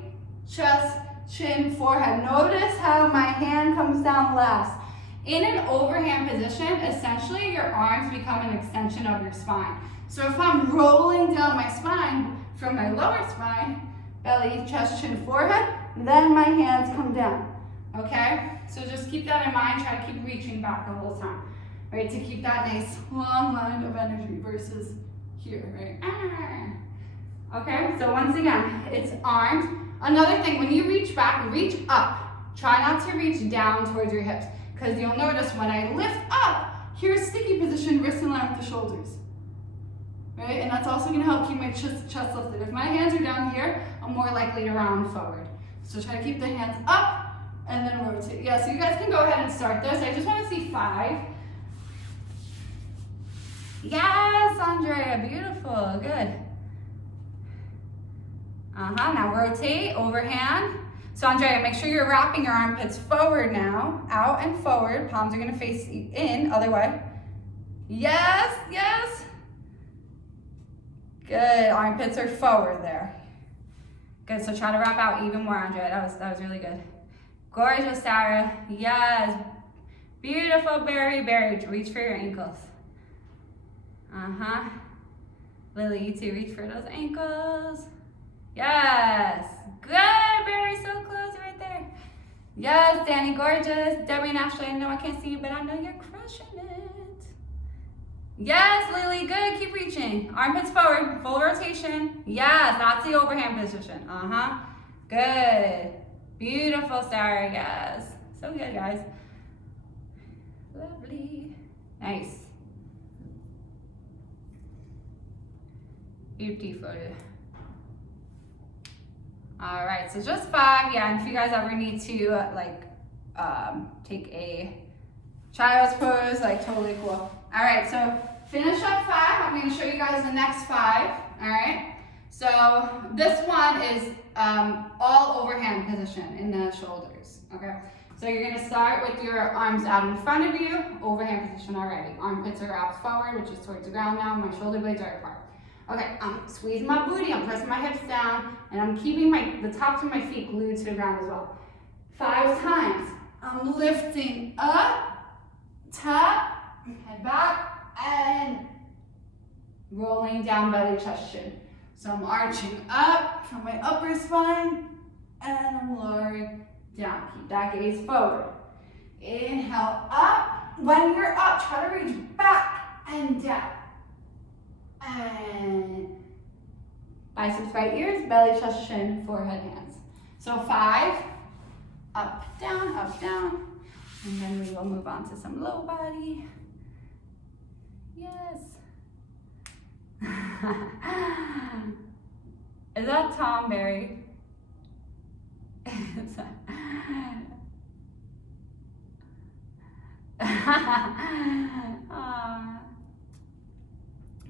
chest, chin, forehead. Notice how my hand comes down last. In an overhand position, essentially your arms become an extension of your spine. So if I'm rolling down my spine from my lower spine, belly, chest, chin, forehead, then my hands come down, okay? So just keep that in mind, try to keep reaching back the whole time. right? To keep that nice long line of energy versus here, right? Okay, so once again, it's arms. Another thing, when you reach back, reach up. Try not to reach down towards your hips, because you'll notice when I lift up, here's sticky position, wrist in line with the shoulders. Right? And that's also going to help keep my chest lifted. If my hands are down here, I'm more likely to round forward. So try to keep the hands up and then rotate. Yeah, so you guys can go ahead and start this. I just want to see 5. Yes, Andrea, beautiful, good. Now rotate, overhand. So Andrea, make sure you're wrapping your armpits forward now, out and forward. Palms are gonna face in, other way. Yes, yes. Good, armpits are forward there. Good, so try to wrap out even more, Andrea. That was really good. Gorgeous, Sarah. Yes. Beautiful, Barry. Reach for your ankles. Lily, you too, reach for those ankles. Yes. Good, Barry, so close right there. Yes, Danny, gorgeous. Debbie and Ashley, I know I can't see you, but I know you're crushing it. Yes, Lily, good, keep reaching. Armpits forward, full rotation. Yes, that's the overhand position. Good. Beautiful, Sarah, yes. So good, guys. Lovely. Nice. Beautiful. All right, so just 5, yeah, and if you guys ever need to take a child's pose, like totally cool. All right, so finish up 5. I'm gonna show you guys the next 5, all right? So this one is all overhand position in the shoulders, okay? So you're gonna start with your arms out in front of you, overhand position already. Armpits are wrapped forward, which is towards the ground now, my shoulder blades are apart. Okay, I'm squeezing my booty, I'm pressing my hips down, and I'm keeping the tops of my feet glued to the ground as well. 5 times. I'm lifting up, tap, head back, and rolling down, belly, chest, chin. So I'm arching up from my upper spine, and I'm lowering down. Keep that gaze forward. Inhale up. When you're up, try to reach back and down. And biceps right ears, belly, chest, chin, forehead, hands. So 5, up, down, and then we will move on to some low body. Yes. Is that Tom Berry?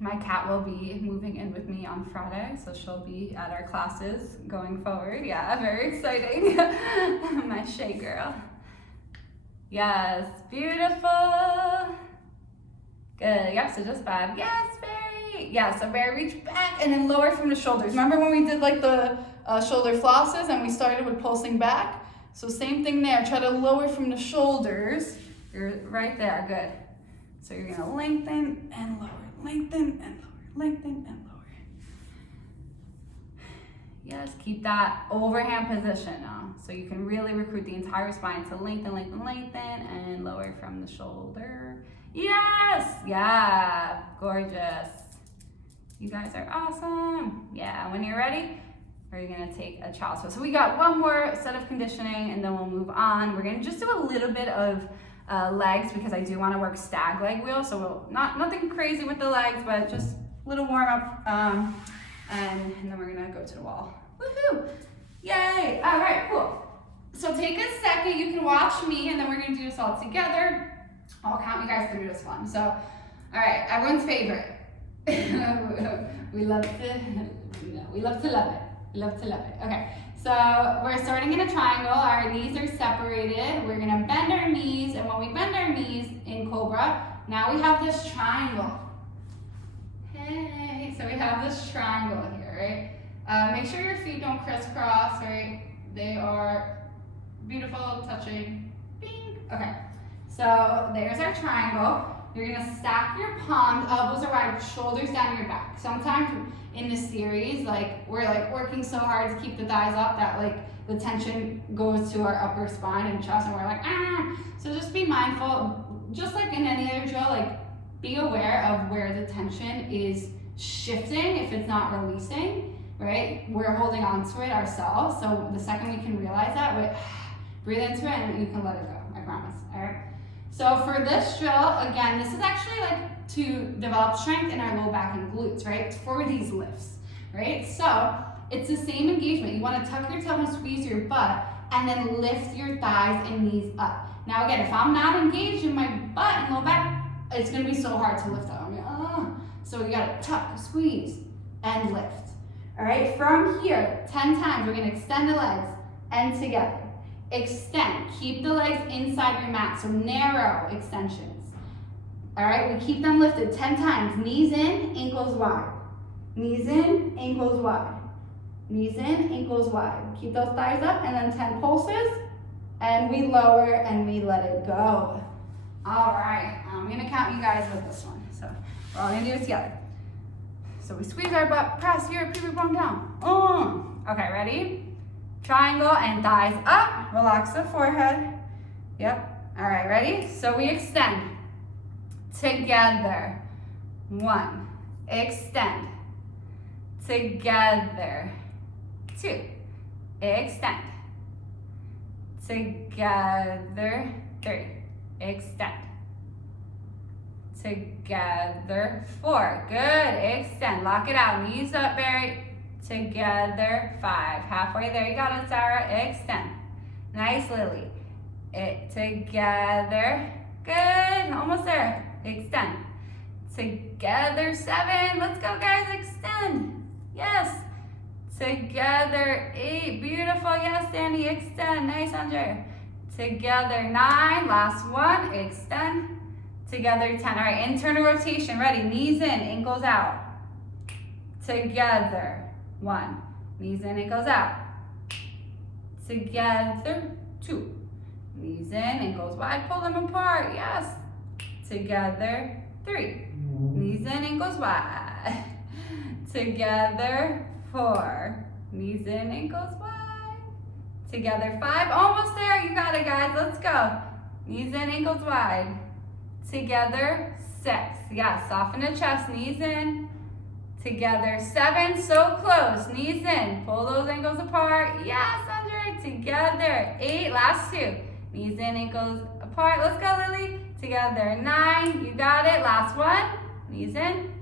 My cat will be moving in with me on Friday, so she'll be at our classes going forward. Yeah, very exciting. My Shay girl. Yes, beautiful. Good, yep, so just 5. Yes, Barry. Yeah, so Barry, reach back and then lower from the shoulders. Remember when we did like the shoulder flosses and we started with pulsing back? So same thing there, try to lower from the shoulders. You're right there, good. So you're gonna lengthen and lower. Lengthen and lower, lengthen and lower. Yes, keep that overhand position so you can really recruit the entire spine to lengthen, and lower from the shoulder. Yes, yeah, gorgeous. You guys are awesome. Yeah, when you're ready, we're gonna take a child's pose. So we got one more set of conditioning and then we'll move on. We're gonna just do a little bit of legs because I do want to work stag leg wheel, so nothing crazy with the legs, but just a little warm up, and then we're gonna go to the wall. Woohoo! Yay! All right, cool. So take a second, you can watch me, and then we're gonna do this all together. I'll count you guys through this one. So, all right, everyone's favorite. we love to love it. Okay. So we're starting in a triangle, our knees are separated. We're gonna bend our knees, and when we bend our knees in Cobra, now we have this triangle. Hey, so we have this triangle here, right? Make sure your feet don't crisscross, right? They are beautiful, touching, bing. Okay, so there's our triangle. You're gonna stack your palms, elbows are wide, shoulders down your back. Sometimes in this series, we're working so hard to keep the thighs up that the tension goes to our upper spine and chest, and we're like, ah. So just be mindful. just like in any other drill, like be aware of where the tension is shifting if it's not releasing, right? We're holding on to it ourselves. So the second we can realize that, we breathe into it and you can let it go, I promise, all right? So for this drill, again, this is actually like to develop strength in our low back and glutes, right? For these lifts, right? So it's the same engagement. You want to tuck your tailbone, squeeze your butt, and then lift your thighs and knees up. Now again, if I'm not engaged in my butt and low back, it's gonna be so hard to lift up. I'm like, oh. So you gotta tuck, squeeze, and lift. All right, from here, 10 times, we're gonna extend the legs and together. Extend, keep the legs inside your mat, so narrow extensions. All right, we keep them lifted 10 times. Knees in, ankles wide. Knees in, ankles wide. Knees in, ankles wide. Keep those thighs up, and then 10 pulses, and we lower and we let it go. All right, I'm gonna count you guys with this one. So we're all gonna do it together. So we squeeze our butt, press here, pubic bone down. Okay, ready? Triangle and thighs up. Relax the forehead. Yep. All right, ready? So we extend. Together. 1. Extend. Together. 2. Extend. Together. 3. Extend. Together. 4. Good. Extend. Lock it out. Knees up, Barry. Together. 5. Halfway there. You got it, Sarah. Extend. Nice, Lily. Together. Good. Almost there. Extend. Together. 7. Let's go, guys. Extend. Yes. Together. 8. Beautiful. Yes, Danny. Extend. Nice, Andre. Together. 9. Last one. Extend. Together. 10. All right. Internal rotation. Ready. Knees in. Ankles out. Together. 1. Knees in. Ankles out. Together. 2. Knees in. Ankles wide. Pull them apart. Yes. Together. 3. Knees in. Ankles wide. Together. 4. Knees in. Ankles wide. Together. 5. Almost there. You got it, guys. Let's go. Knees in. Ankles wide. Together. 6. Yeah, soften the chest. Knees in. Together. 7. So close. Knees in. Pull those ankles apart. Yes, Andre. Together. 8. Last 2. Knees in. Ankles apart. Let's go, Lily. Together. 9. You got it. Last one. Knees in.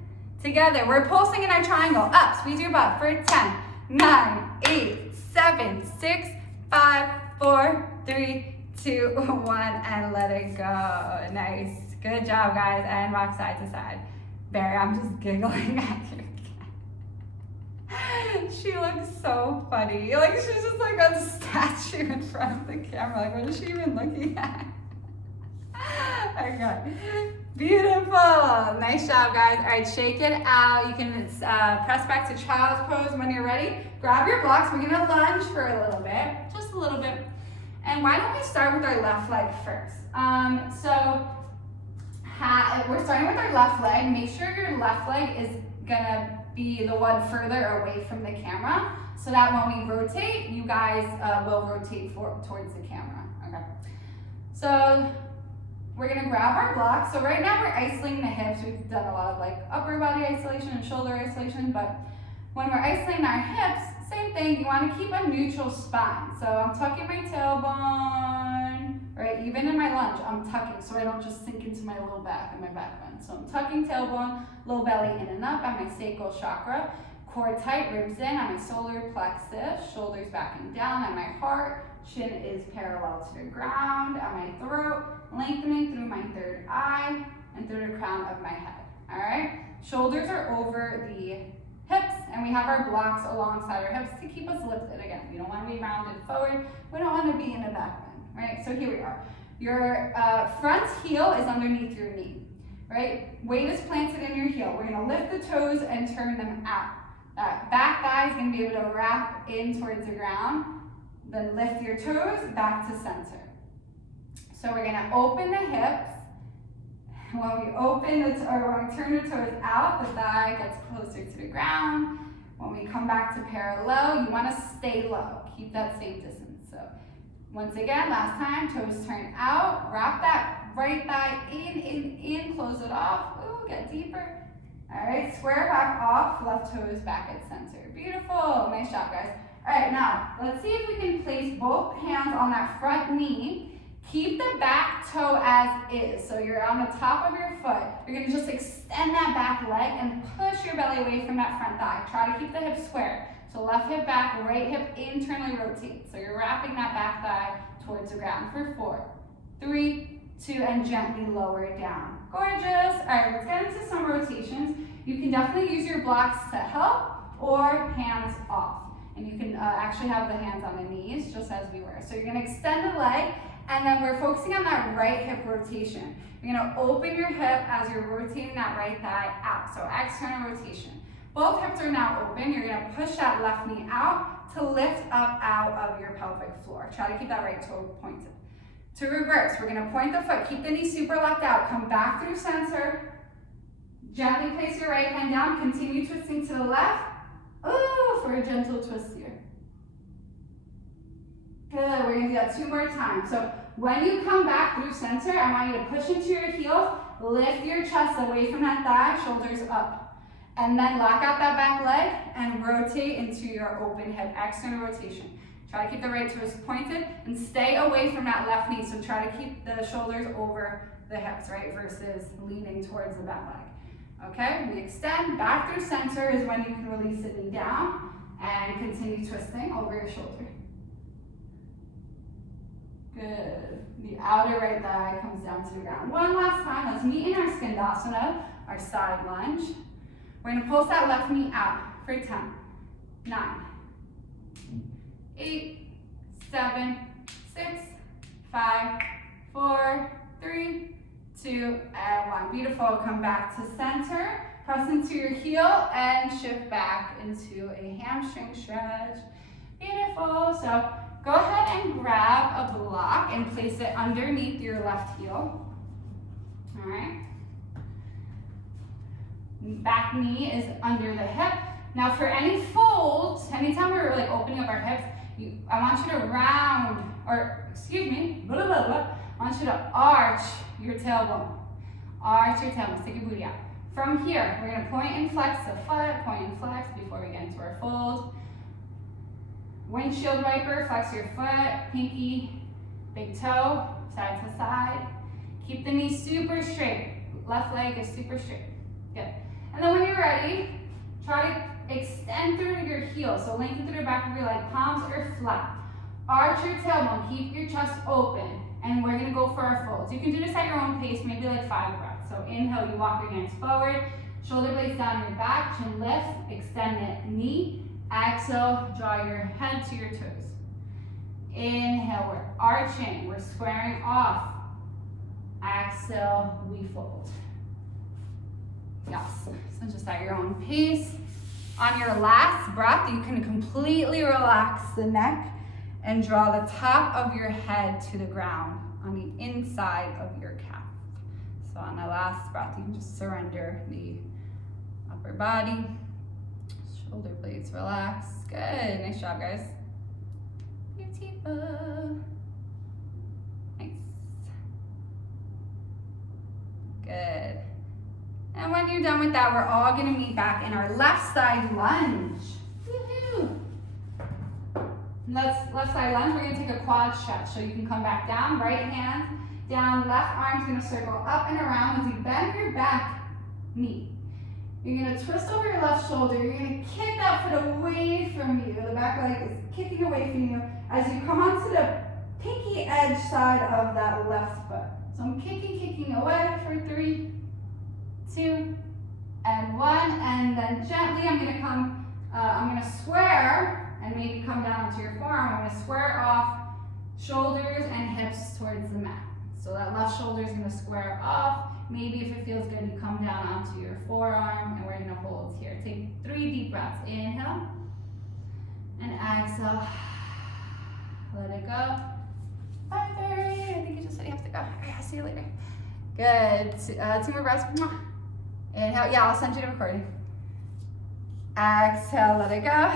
Together. We're pulsing in our triangle. Up. Squeeze your butt for 10, 9, 8, 7, 6, 5, 4, 3, 2, 1, and let it go. Nice. Good job, guys. And rock side to side. Barry, I'm just giggling at you. She looks so funny. Like, she's just like a statue in front of the camera. Like, what is she even looking at? Okay. Beautiful. Nice job, guys. All right, shake it out. You can press back to child's pose when you're ready. Grab your blocks. We're going to lunge for a little bit. Just a little bit. And why don't we start with our left leg first? We're starting with our left leg. Make sure your left leg is gonna be the one further away from the camera so that when we rotate, you guys will rotate towards the camera, okay? So we're gonna grab our blocks. So right now we're isolating the hips. We've done a lot of like upper body isolation and shoulder isolation, but when we're isolating our hips, same thing, you wanna keep a neutral spine. So I'm tucking my tailbone, right? Even in my lunge, I'm tucking so I don't just sink into my low back and my back bend. So I'm tucking tailbone, low belly in and up at my sacral chakra, core tight, ribs in at my solar plexus, shoulders backing down at my heart, chin is parallel to the ground at my throat, lengthening through my third eye and through the crown of my head, all right? Shoulders are over the hips, and we have our blocks alongside our hips to keep us lifted. Again, we don't want to be rounded forward. We don't want to be in the back bend, right? So here we are. Your front heel is underneath your knee, right? Weight is planted in your heel. We're going to lift the toes and turn them out. That back thigh is going to be able to wrap in towards the ground. Then lift your toes back to center. So we're going to open the hips. When we open when we turn the toes out, the thigh gets closer to the ground. When we come back to parallel, you want to stay low. Keep that same distance. So Once again, last time, toes turn out, wrap that right thigh in, close it off. Ooh, get deeper. All right, square back off, left toes back at center. Beautiful, nice job, guys. All right, now, let's see if we can place both hands on that front knee. Keep the back toe as is. So you're on the top of your foot. You're gonna just extend that back leg and push your belly away from that front thigh. Try to keep the hips square. So left hip back, right hip internally rotate. So you're wrapping that back thigh towards the ground for 4, 3, 2, and gently lower it down. Gorgeous. All right, let's get into some rotations. You can definitely use your blocks to help or hands off. And you can actually have the hands on the knees, just as we were. So you're gonna extend the leg, and then we're focusing on that right hip rotation. You're gonna open your hip as you're rotating that right thigh out. So external rotation. Both hips are now open. You're gonna push that left knee out to lift up out of your pelvic floor. Try to keep that right toe pointed. To reverse, we're gonna point the foot, keep the knee super locked out, come back through center. Gently place your right hand down, continue twisting to the left. Ooh, for a gentle twist here. Good, we're gonna do that 2 more times. So when you come back through center, I want you to push into your heels, lift your chest away from that thigh, shoulders up. And then lock out that back leg and rotate into your open hip, external rotation. Try to keep the right toes pointed and stay away from that left knee. So try to keep the shoulders over the hips, right, versus leaning towards the back leg. Okay, we extend, back through center is when you can release the knee down and continue twisting over your shoulder. Good. The outer right thigh comes down to the ground. One last time, let's meet in our Skandasana, our side lunge. We're gonna pulse that left knee out for 10, 9, 8, 7, 6, 5, 4, 3, 2, and 1. Beautiful, come back to center, press into your heel and shift back into a hamstring stretch. Beautiful, so go ahead and grab a block and place it underneath your left heel. All right. Back knee is under the hip. Now for any folds, anytime we're like opening up our hips, I want you to round, or excuse me, blah, blah, blah. I want you to arch your tailbone. Arch your tailbone, stick your booty out. From here, we're gonna point and flex the foot, point and flex before we get into our fold. Windshield wiper, flex your foot, pinky, big toe, side to side. Keep the knee super straight. Left leg is super straight. Good. And then when you're ready, try to extend through your heels. So lengthen through the back of your leg, palms are flat. Arch your tailbone, keep your chest open. And we're gonna go for our folds. You can do this at your own pace, maybe like 5 breaths. So inhale, you walk your hands forward, shoulder blades down your back, chin lift, extend the knee. Exhale, draw your head to your toes. Inhale, we're arching, we're squaring off. Exhale, we fold. Yes, so just at your own pace. On your last breath, you can completely relax the neck and draw the top of your head to the ground on the inside of your calf. So on the last breath, you can just surrender the upper body. Shoulder blades relax. Good, nice job, guys. Beautiful. Nice. Good. And when you're done with that, we're all gonna meet back in our left side lunge. Woohoo! Left side lunge, we're gonna take a quad stretch. So you can come back down, right hand down, left arm's gonna circle up and around as you bend your back knee. You're gonna twist over your left shoulder. You're gonna kick that foot away from you. The back leg is kicking away from you as you come onto the pinky edge side of that left foot. So I'm kicking away for 3, 2, and 1. And then gently I'm gonna square and maybe come down onto your forearm. I'm gonna square off shoulders and hips towards the mat. So that left shoulder is gonna square off. Maybe if it feels good, you come down onto your forearm and we're gonna hold here. Take 3 deep breaths. Inhale and exhale. Let it go. Bye, Barry. I think you just said you have to go. Okay, I'll see you later. Good. 2 more breaths. Inhale. Yeah, I'll send you the recording. Exhale, let it go.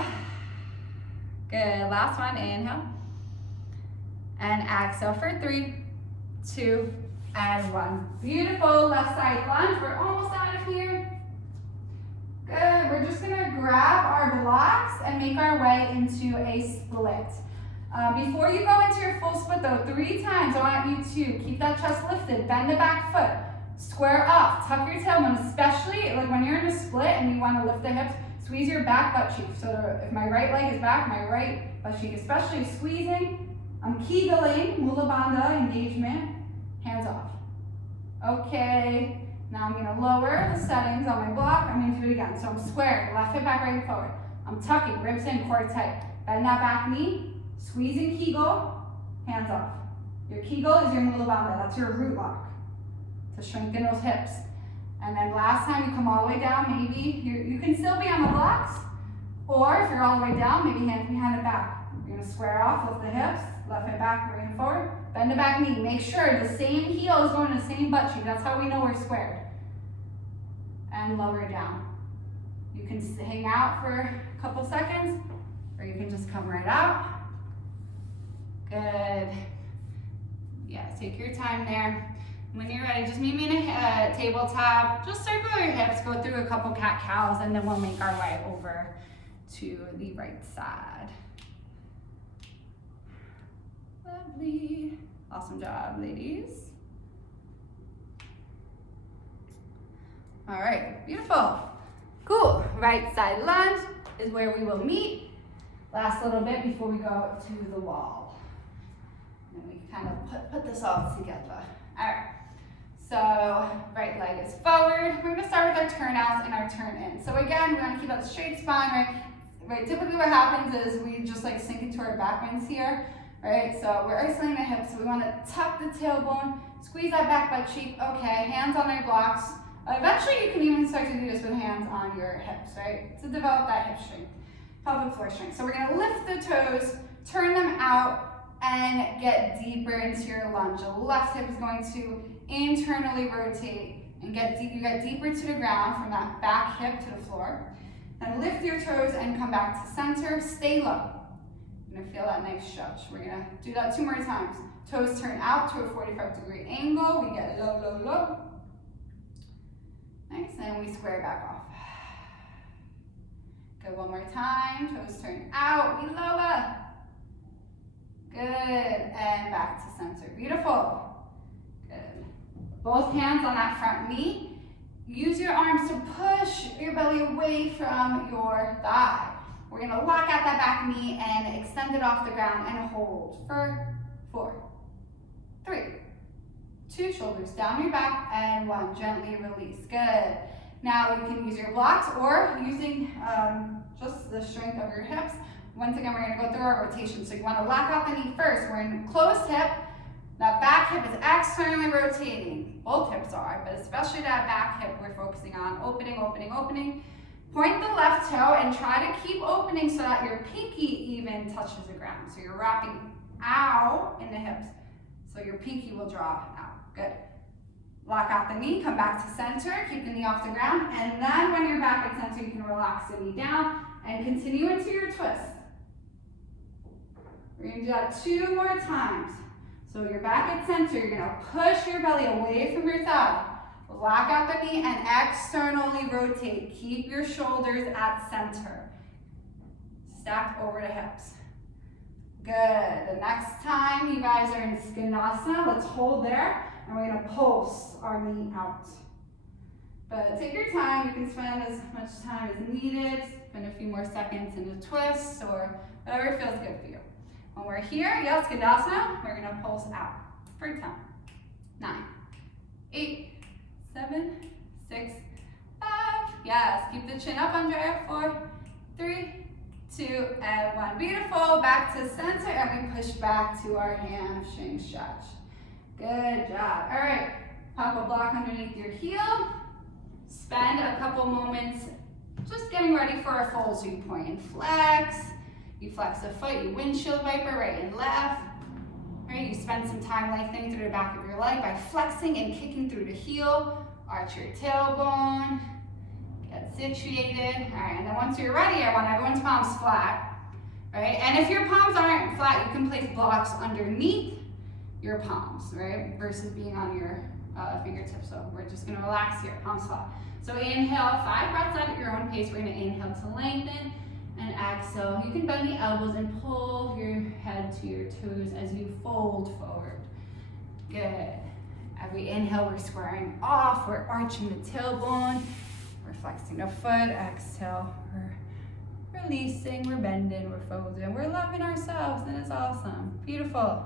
Good. Last one. Inhale. and exhale for 3, 2, and 1. Beautiful, left side lunge. We're almost out of here. Good, we're just gonna grab our blocks and make our way into a split. Before you go into your full split though, 3 times I want you to keep that chest lifted, bend the back foot, square up, tuck your tailbone, especially like when you're in a split and you wanna lift the hips, squeeze your back butt cheek. So if my right leg is back, my right butt cheek, especially squeezing. I'm kegeling, mula bandha engagement, hands off. Okay. Now I'm gonna lower the settings on my block. I'm gonna do it again. So I'm squaring, left hip back, right hip forward. I'm tucking, ribs in, core tight. Bend that back knee, squeezing kegel, hands off. Your kegel is your mula bandha, that's your root lock to strengthen those hips. And then last time you come all the way down, maybe you can still be on the blocks, or if you're all the way down, maybe hand behind it back. You're gonna square off, lift the hips, left hip back, right hip forward. Bend the back knee. Make sure the same heel is going to the same butt cheek. That's how we know we're squared. And lower it down. You can hang out for a couple seconds, or you can just come right out. Good. Yeah, take your time there. When you're ready, just meet me in a tabletop. Just circle your hips, go through a couple cat-cows, and then we'll make our way over to the right side. Lovely. Awesome job, ladies. All right, beautiful. Cool. Right side lunge is where we will meet. Last little bit before we go to the wall. And we kind of put this all together. All right. So right leg is forward. We're gonna start with our turn outs and our turn in. So again, we wanna keep that straight spine, right? Typically what happens is we just like sink into our back bends here. Right, so we're isolating the hips, so we want to tuck the tailbone, squeeze that back butt cheek. Okay, hands on our blocks. Eventually you can even start to do this with hands on your hips, right? To develop that hip strength, pelvic floor strength. So we're going to lift the toes, turn them out, and get deeper into your lunge. The left hip is going to internally rotate and you get deeper to the ground from that back hip to the floor. And lift your toes and come back to center. Stay low. You're gonna feel that nice stretch. We're gonna do that 2 more times. Toes turn out to a 45-degree angle. We get low, low, low. Nice, and we square back off. Good, 1 more time. Toes turn out, we lower. Good, and back to center. Beautiful. Good. Both hands on that front knee. Use your arms to push your belly away from your thigh. We're gonna lock out that back knee and extend it off the ground and hold for 4, 3, 2, shoulders down your back, and 1, gently release. Good. Now you can use your blocks or using just the strength of your hips. Once again, we're gonna go through our rotation. So you wanna lock out the knee first. We're in closed hip. That back hip is externally rotating. Both hips are, but especially that back hip we're focusing on. Opening, opening, opening. Point the left toe and try to keep opening so that your pinky even touches the ground. So you're wrapping out in the hips. So your pinky will draw out. Good. Lock out the knee, come back to center, keep the knee off the ground, and then when you're back at center, you can relax the knee down and continue into your twist. We're gonna do that 2 more times. So you're back at center, you're gonna push your belly away from your thigh. Lock out the knee and externally rotate. Keep your shoulders at center. Stack over the hips. Good. The next time you guys are in Skonasana, let's hold there and we're gonna pulse our knee out. But take your time, you can spend as much time as needed, spend a few more seconds in the twist or whatever feels good for you. When we're here, yes, Skonasana, we're gonna pulse out for 10, 9, 8, 7, 6, 5. Yes, keep the chin up, Andrea. 4, 3, 2, and 1. Beautiful. Back to center, and we push back to our hamstring stretch. Good job. All right, pop a block underneath your heel. Spend a couple moments just getting ready for a fold. So you point and flex. You flex the foot. You windshield wiper right and left. Right, you spend some time lengthening through the back of your leg by flexing and kicking through the heel. Arch your tailbone. Get situated. All right, and then once you're ready, I want everyone's palms flat. right? And if your palms aren't flat, you can place blocks underneath your palms, right? Versus being on your fingertips. So we're just gonna relax here, palms flat. So inhale, 5 breaths out at your own pace. We're gonna inhale to lengthen and exhale. You can bend the elbows and pull your head to your toes as you fold forward. Good. Every inhale, we're squaring off, we're arching the tailbone, we're flexing the foot. Exhale, we're releasing, we're bending, we're folding, we're loving ourselves, and it's awesome. Beautiful.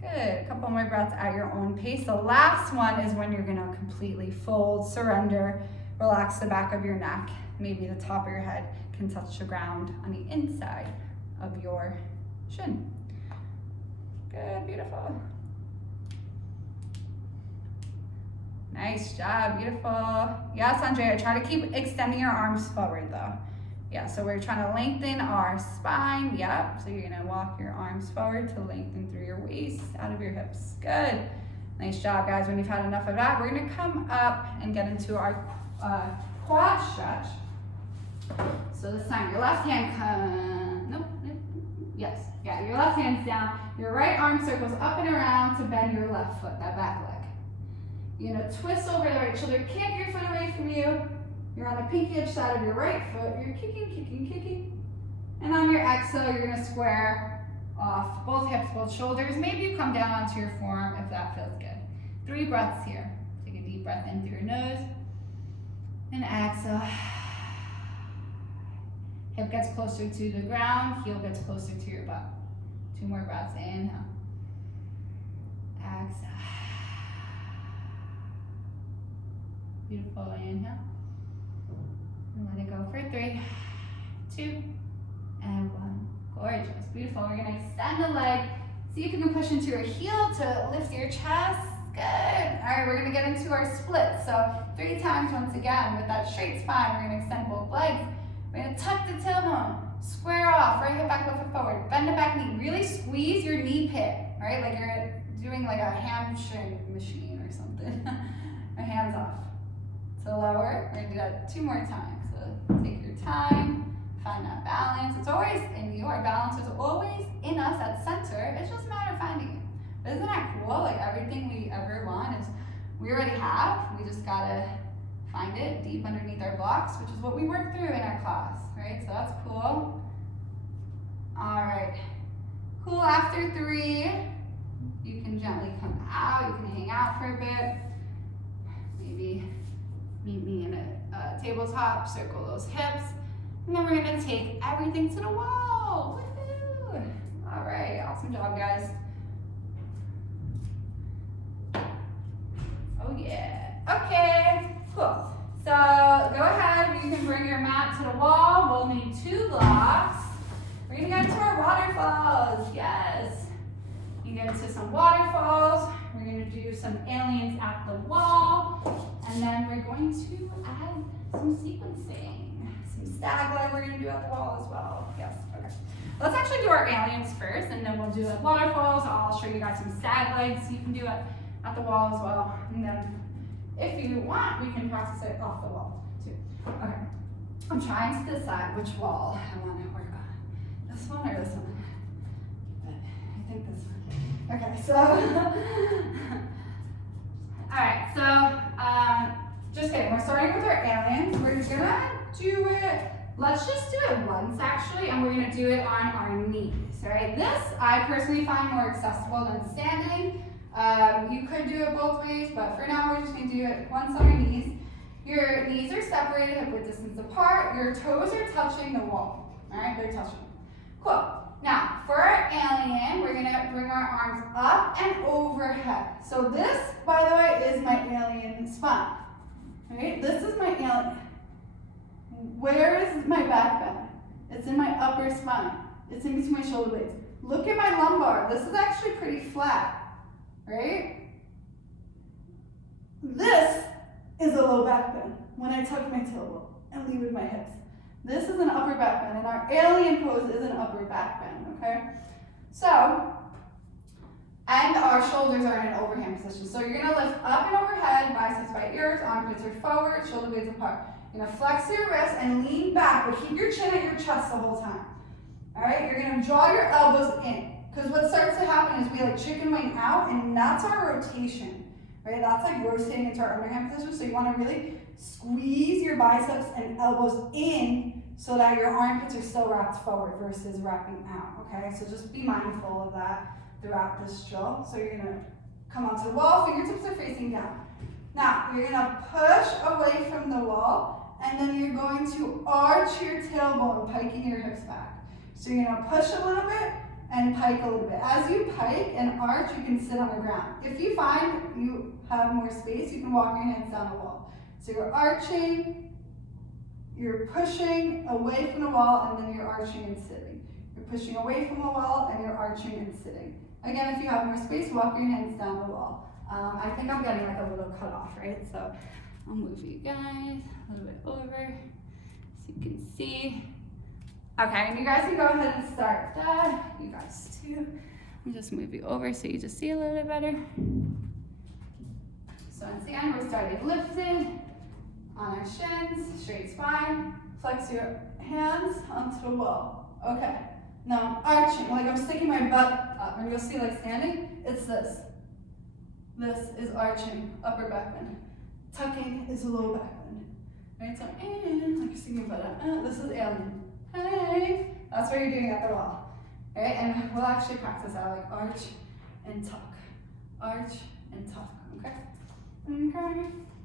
Good. A couple more breaths at your own pace. The last one is when you're gonna completely fold, surrender, relax the back of your neck. Maybe the top of your head can touch the ground on the inside of your shin. Good, beautiful. Nice job, beautiful. Yes, Andrea, try to keep extending your arms forward though. Yeah, so we're trying to lengthen our spine. Yep, so you're gonna walk your arms forward to lengthen through your waist, out of your hips. Good. Nice job, guys. When you've had enough of that, we're gonna come up and get into our quad stretch. So this time, your left hand yes, yeah, your left hand's down. Your right arm circles up and around to bend your left foot, that back leg. You're gonna twist over the right shoulder, kick your foot away from you. You're on the pinky edge side of your right foot. You're kicking. And on your exhale, you're gonna square off both hips, both shoulders. Maybe you come down onto your forearm if that feels good. 3 breaths here. Take a deep breath in through your nose. And exhale. Hip gets closer to the ground, heel gets closer to your butt. 2 more breaths, inhale. Exhale. Beautiful, inhale. And let it go for 3, 2, and 1. Gorgeous, beautiful. We're gonna extend the leg. See if you can push into your heel to lift your chest. Good. All right, we're gonna get into our split. So 3 times once again with that straight spine. We're gonna extend both legs. We're gonna tuck the tailbone, square off, right hip back, left foot forward. Bend the back knee. Really squeeze your knee pit, right? Like you're doing like a hamstring machine or something. Our hands off. To lower, we're gonna do that 2 more times. So take your time, find that balance. It's always in you. Our balance is always in us at center. It's just a matter of finding it. But isn't that cool? Like everything we ever want is we already have. We just gotta find it deep underneath our blocks, which is what we work through in our class, right? So that's cool. All right. Cool. After 3, you can gently come out. You can hang out for a bit. Maybe meet me in a tabletop, circle those hips, and then we're gonna take everything to the wall. Woohoo! All right, awesome job, guys. Oh yeah. Okay, cool. So go ahead, you can bring your mat to the wall. We'll need 2 blocks. We're gonna get into our waterfalls. Yes. You can get into some waterfalls. We're gonna do some aliens at the wall. And then we're going to add some sequencing. Some stag leg we're gonna do at the wall as well. Yes, okay. Let's actually do our aliens first, and then we'll do like waterfalls. I'll show you guys some stag legs so you can do it at the wall as well. And then if you want, we can practice it off the wall too. Okay, I'm trying to decide which wall I want to work on. This one or this one? But I think this one. Okay, so, all right, so just kidding, we're starting with our aliens. We're gonna do it, let's just do it once actually, and we're gonna do it on our knees, all right? This, I personally find more accessible than standing. You could do it both ways, but for now, we're just gonna do it once on our knees. Your knees are separated, hip width distance apart. Your toes are touching the wall, all right? They're touching. Cool. Now, for our alien, we're gonna bring our arms up and overhead. So this, by the way, is my alien spine. Right? This is my alien. Where is my back bend? It's in my upper spine. It's in between my shoulder blades. Look at my lumbar. This is actually pretty flat, right? This is a low back bend when I tuck my tailbone and lead with my hips. This is an upper back bend, and our alien pose is an upper back bend, okay? So, and our shoulders are in an overhand position. So you're gonna lift up and overhead, biceps by ears, armpits are forward, shoulder blades apart. You're gonna flex your wrists and lean back, but keep your chin at your chest the whole time. All right, you're gonna draw your elbows in, because what starts to happen is we like chicken wing out, and that's our rotation, right? That's like rotating into our underhand position. So you want to really squeeze your biceps and elbows in so that your armpits are still wrapped forward versus wrapping out, okay? So just be mindful of that throughout this drill. So you're gonna come onto the wall, fingertips are facing down. Now, you're gonna push away from the wall, and then you're going to arch your tailbone, piking your hips back. So you're gonna push a little bit and pike a little bit. As you pike and arch, you can sit on the ground. If you find you have more space, you can walk your hands down the wall. So you're arching, you're pushing away from the wall, and then you're arching and sitting. You're pushing away from the wall, and you're arching and sitting. Again, if you have more space, walk your hands down the wall. I think I'm getting like a little cut off, right? So I'll move you guys a little bit over so you can see. Okay, and you guys can go ahead and start that. You guys too. I'll just move you over so you just see a little bit better. So once again, we're starting lifted on our shins, straight spine. Flex your hands onto the wall. Okay, now I'm arching, like I'm sticking my butt up. And you'll see like standing, it's this. This is arching, upper back bend. Tucking is low back bend. Right, so like you're sticking your butt up. This is alien. Hey, that's what you're doing at the wall. All right, and we'll actually practice that, like arch and tuck, arch and tuck. Okay. Okay. All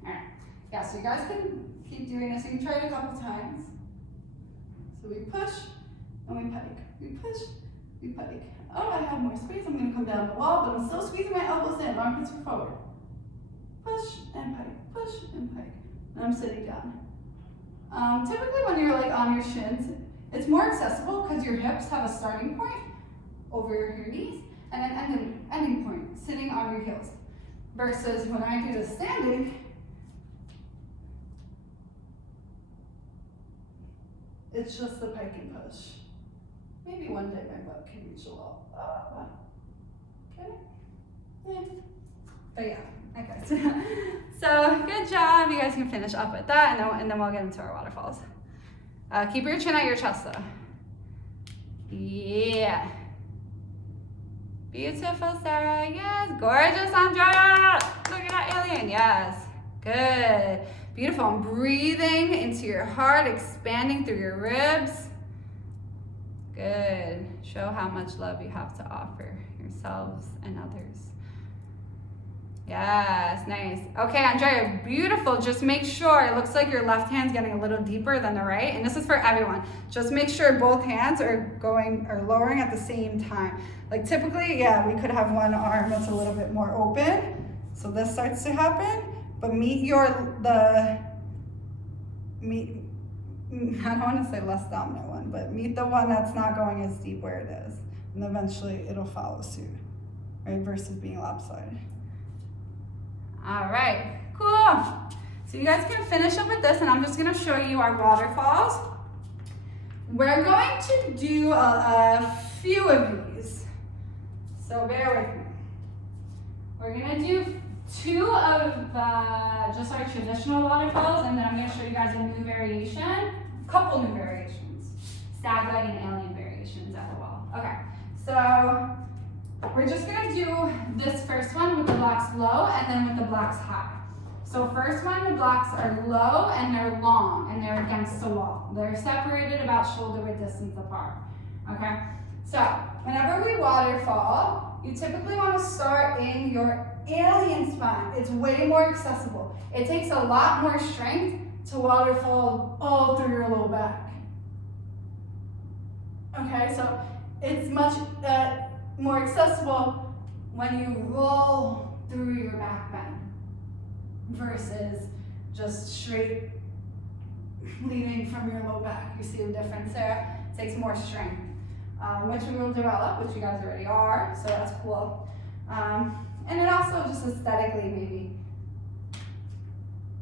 right. Yeah. So you guys can keep doing this. You can try it a couple times. So we push and we pike. We push, we pike. Oh, I have more space. I'm gonna come down the wall, but I'm still squeezing my elbows in. Armpits are forward. Push and pike. Push and pike. And I'm sitting down. Typically, when you're like on your shins, it's more accessible because your hips have a starting point over your knees and an ending point sitting on your heels. Versus when I do the standing, it's just the pike and push. Maybe one day my butt can reach the wall. Okay? Yeah. But yeah, okay. So good job. You guys can finish up with that, and then we'll get into our waterfalls. Keep your chin at your chest though. Yeah. Beautiful, Sarah. Yes. Gorgeous, Andrea. Look at that alien. Yes. Good. Beautiful. And breathing into your heart, expanding through your ribs. Good. Show how much love you have to offer yourselves and others. Yes, nice. Okay, Andrea, beautiful. Just make sure, it looks like your left hand's getting a little deeper than the right, and this is for everyone. Just make sure both hands are lowering at the same time. Like typically, yeah, we could have one arm that's a little bit more open, so this starts to happen, but I don't want to say less dominant one, but meet the one that's not going as deep where it is, and eventually it'll follow suit, right, versus being lopsided. All right, cool. So you guys can finish up with this, and I'm just gonna show you our waterfalls. We're going to do a few of these, so bear with me. We're gonna do two of just our traditional waterfalls, and then I'm gonna show you guys a new variation, a couple new variations, stag leg and alien variations at the wall. Okay, so we're just gonna do this first one with the blocks low and then with the blocks high. So first one, the blocks are low and they're long and they're against the wall. They're separated about shoulder width distance apart, okay? So whenever we waterfall, you typically wanna start in your alien spine. It's way more accessible. It takes a lot more strength to waterfall all through your low back. Okay, so it's much more accessible when you roll through your back bend versus just straight leaning from your low back. You see the difference there? It takes more strength, which we will develop, which you guys already are, so that's cool. And it also just aesthetically maybe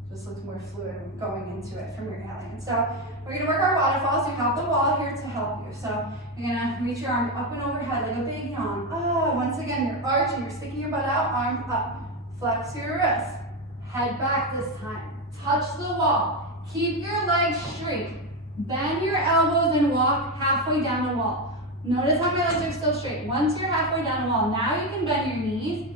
just looks more fluid going into it from your alien. So we're gonna work our waterfalls. You have the wall here to help you. So you're gonna reach your arm up and overhead like a big yawn. Once again, you're arching, you're sticking your butt out, arms up. Flex your wrists. Head back this time. Touch the wall. Keep your legs straight. Bend your elbows and walk halfway down the wall. Notice how my legs are still straight. Once you're halfway down the wall, now you can bend your knees.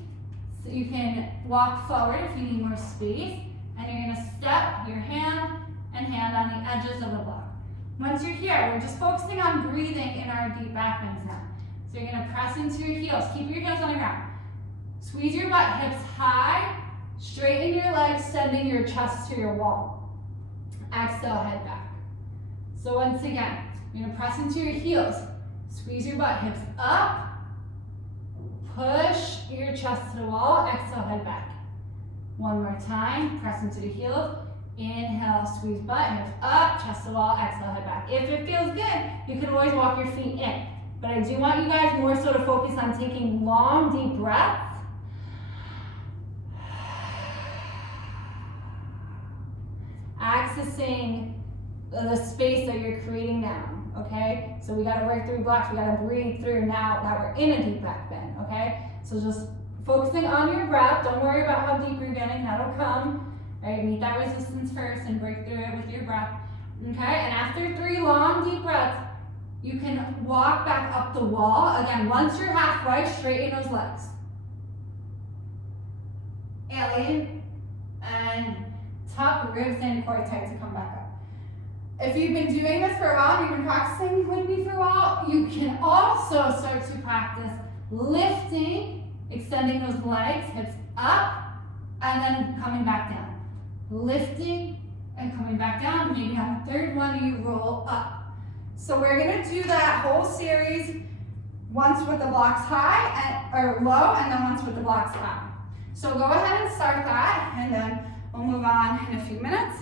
So you can walk forward if you need more space. And you're gonna step your hand and hand on the edges of the block. Once you're here, we're just focusing on breathing in our deep back bends now. So you're gonna press into your heels. Keep your heels on the ground. Squeeze your butt, hips high. Straighten your legs, sending your chest to your wall. Exhale, head back. So once again, you're gonna press into your heels. Squeeze your butt, hips up. Push your chest to the wall. Exhale, head back. One more time, press into the heels. Inhale, squeeze butt, hips up, chest to the wall, exhale, head back. If it feels good, you can always walk your feet in. But I do want you guys more so to focus on taking long, deep breaths. Accessing the space that you're creating now, okay? So we gotta work through blocks, we gotta breathe through now that we're in a deep back bend, okay? So just focusing on your breath, don't worry about how deep you're getting, that'll come. Right, meet that resistance first and break through it with your breath. Okay, and after 3 long, deep breaths, you can walk back up the wall. Again, once you're halfway, straighten those legs. Alien, and tuck ribs in, core tight to come back up. If you've been doing this for a while, you've been practicing with me for a while, you can also start to practice lifting, extending those legs, hips up, and then coming back down. Lifting and coming back down. Maybe have a third one, you roll up. So we're gonna do that whole series once with the blocks high or low, and then once with the blocks high. So go ahead and start that, and then we'll move on in a few minutes.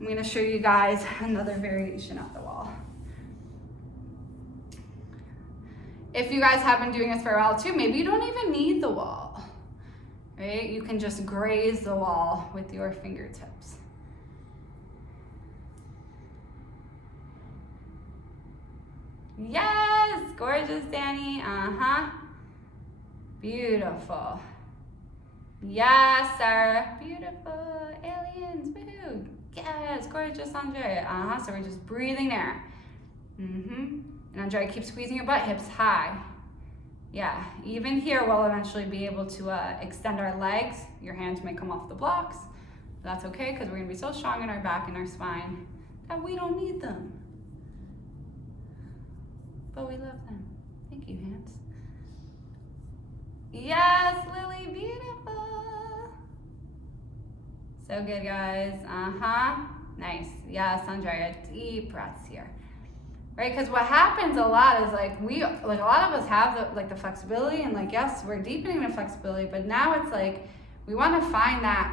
I'm gonna show you guys another variation of the wall. If you guys have been doing this for a while too, maybe you don't even need the wall. Right? You can just graze the wall with your fingertips. Yes, gorgeous, Danny. Beautiful. Yes, Sarah. Beautiful. Aliens. Woohoo. Yes, gorgeous, Andre. So we're just breathing there. And Andre, keep squeezing your butt, hips high. Yeah, even here we'll eventually be able to extend our legs. Your hands may come off the blocks. That's okay, because we're gonna be so strong in our back and our spine that we don't need them. But we love them. Thank you, hands. Yes, Lily, beautiful. So good, guys. Nice. Yes, Andrea, deep breaths here. Right, because what happens a lot is a lot of us have the flexibility, and yes, we're deepening the flexibility, but now it's we want to find that.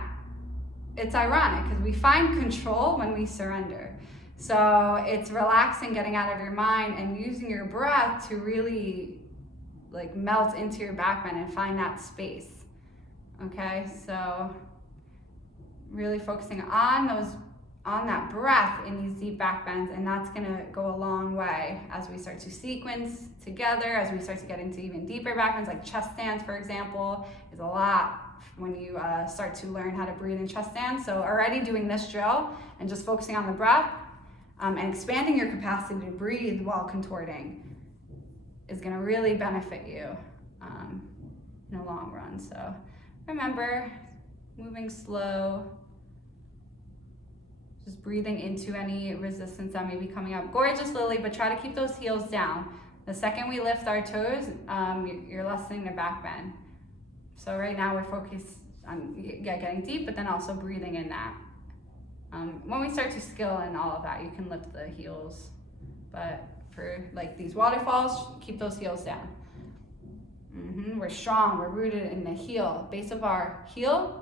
It's ironic because we find control when we surrender. So it's relaxing, getting out of your mind, and using your breath to really melt into your back bend and find that space. Okay, so really focusing on that breath in these deep back bends, and that's gonna go a long way as we start to sequence together, as we start to get into even deeper back bends, like chest stands, for example, is a lot when you start to learn how to breathe in chest stands. So already doing this drill and just focusing on the breath and expanding your capacity to breathe while contorting is gonna really benefit you in the long run. So remember, moving slow, just breathing into any resistance that may be coming up. Gorgeous, Lily, but try to keep those heels down. The second we lift our toes, you're lessening the back bend. So right now we're focused on getting deep, but then also breathing in that. When we start to skill and all of that, you can lift the heels. But for these waterfalls, keep those heels down. We're strong, we're rooted in the heel, base of our heel.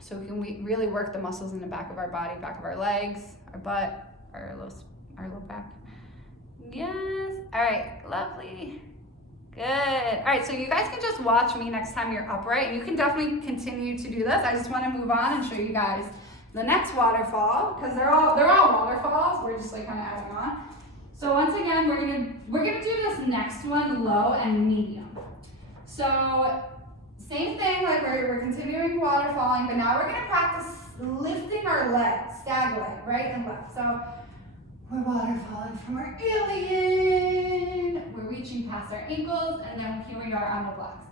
So we really work the muscles in the back of our body, back of our legs, our butt, our low back. Yes. All right, lovely. Good. All right, so you guys can just watch me next time you're upright, and you can definitely continue to do this. I just want to move on and show you guys the next waterfall, because they're all waterfalls. We're just kind of adding on. So once again, we're gonna do this next one low and medium. So same thing, we're continuing waterfalling, but now we're gonna practice lifting our legs, stag leg, right and left. So We're waterfalling from our alien. We're reaching past our ankles, and then here we are on the blocks.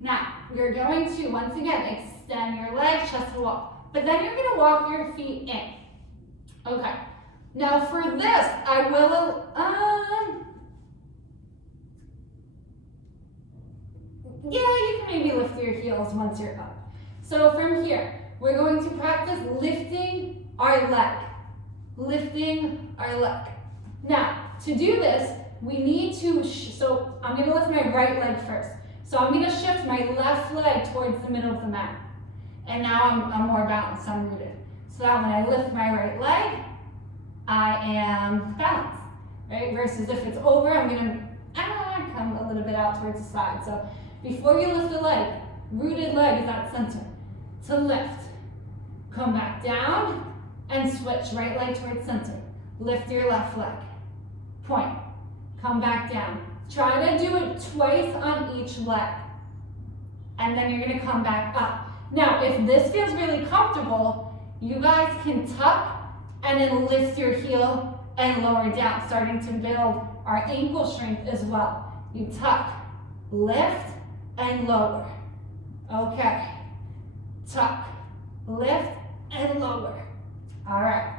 Now, you're going to, once again, extend your legs, chest to wall. But then you're gonna walk your feet in. Okay. Now for this, I will, yeah, you can maybe lift your heels once you're up. So from here, we're going to practice lifting our leg. Lifting our leg. Now, to do this, we need to, so I'm gonna lift my right leg first. So I'm gonna shift my left leg towards the middle of the mat. And now I'm more balanced, I'm rooted. So that when I lift my right leg, I am balanced, right? Versus if it's over, I'm gonna come a little bit out towards the side. So before you lift the leg, rooted leg is at center. To lift, come back down and switch right leg towards center. Lift your left leg, point, come back down. Try to do it twice on each leg. And then you're gonna come back up. Now, if this feels really comfortable, you guys can tuck and then lift your heel and lower down, starting to build our ankle strength as well. You tuck, lift, and lower. Okay. Tuck, lift, and lower. All right,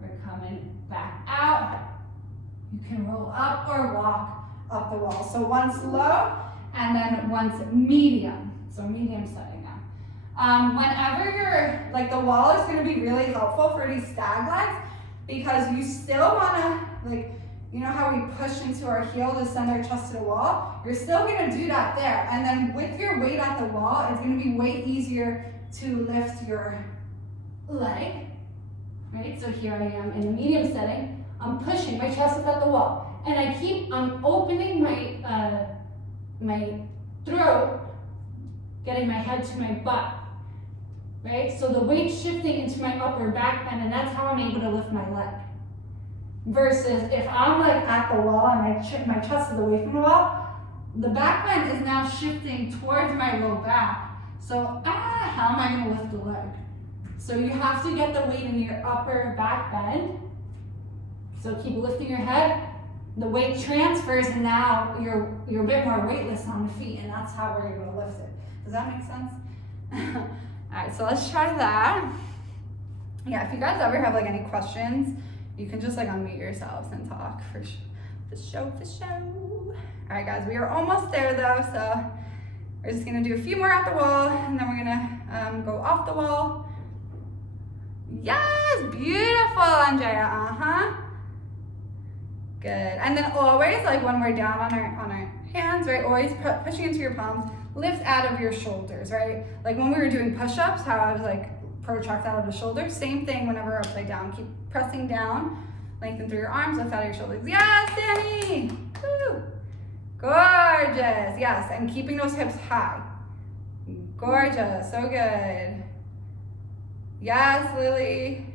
we're coming back out. You can roll up or walk up the wall. So once low, and then once medium. So medium setting now. Whenever you're, like the wall is gonna be really helpful for these stag legs because you still wanna, like, you know how we push into our heel to send our chest to the wall? You're still gonna do that there. And then with your weight at the wall, it's gonna be way easier to lift your leg, right? So here I am in the medium setting. I'm pushing, my chest is at the wall. And I'm opening my, my throat, getting my head to my butt, right? So the weight shifting into my upper back bend, and that's how I'm able to lift my leg. Versus if I'm like at the wall and my chest is away from the wall, the back bend is now shifting towards my low back. So how am I gonna lift the leg? So you have to get the weight in your upper back bend. So keep lifting your head. The weight transfers and now you're a bit more weightless on the feet, and that's how we're able to lift it. Does that make sense? All right, so let's try that. Yeah, if you guys ever have like any questions, you can just like unmute yourselves and talk for show. All right, guys, we are almost there though, so we're just gonna do a few more at the wall, and then we're gonna go off the wall. Yes, beautiful, Andrea. Good. And then always, like when we're down on our hands, right? Always pushing into your palms. Lift out of your shoulders, right? Like when we were doing push-ups, how I was like protract out of the shoulders. Same thing whenever we're upside down. Keep pressing down. Lengthen through your arms. Lift out of your shoulders. Yes, Danny. Woo. Gorgeous. Yes, and keeping those hips high. Gorgeous. So good. Yes, Lily.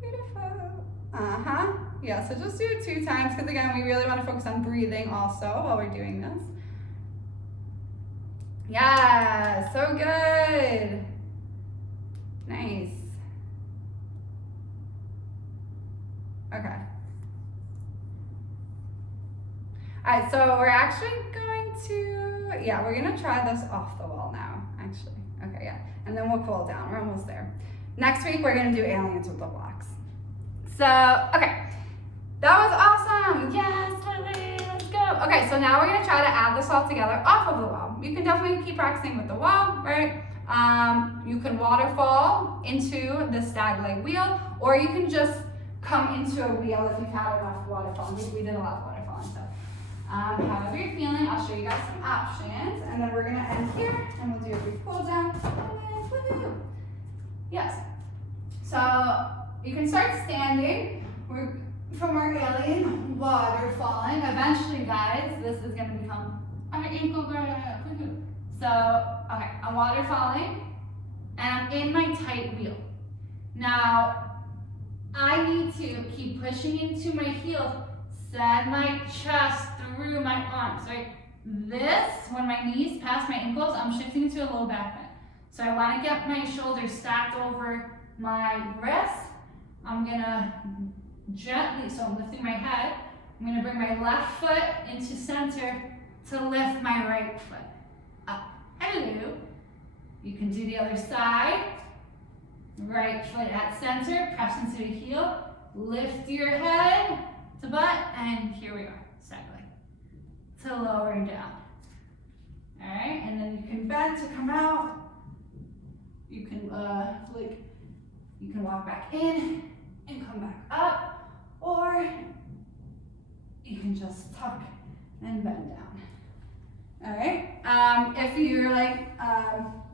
Beautiful. Yeah, so just do it 2 times because again, we really want to focus on breathing also while we're doing this. Yeah, so good. Nice. Okay. All right, so we're actually going to, yeah, we're gonna try this off the wall now, actually. Okay, yeah, and then we'll cool down, we're almost there. Next week, we're gonna do aliens with the blocks. So, okay, that was awesome. Yes, Lily, let's go. Okay, so now we're gonna try to add this all together off of the wall. You can definitely keep practicing with the wall, right? You can waterfall into the stag leg wheel, or you can just come into a wheel if you've had enough waterfall. We did a lot of waterfalling, so. However you're feeling, I'll show you guys some options, and then we're gonna end here, and we'll do a brief cool down, and then woohoo! Yes. So you can start standing. We're from our alien waterfalling. Eventually, guys, this is gonna become our ankle grip. Woohoo! So, okay, I'm waterfalling, and I'm in my tight wheel. Now, I need to keep pushing into my heels, send my chest through my arms, right? This, when my knees pass my ankles, I'm shifting to a low back bend. So I want to get my shoulders stacked over my wrist. I'm gonna gently, so I'm lifting my head. I'm gonna bring my left foot into center to lift my right foot up. Hello. You can do the other side. Right foot at center, press into the heel, lift your head to butt, and here we are, Stag leg. To lower down. All right, and then you can bend to come out. You can you can walk back in and come back up, or you can just tuck and bend down. All right. If you're like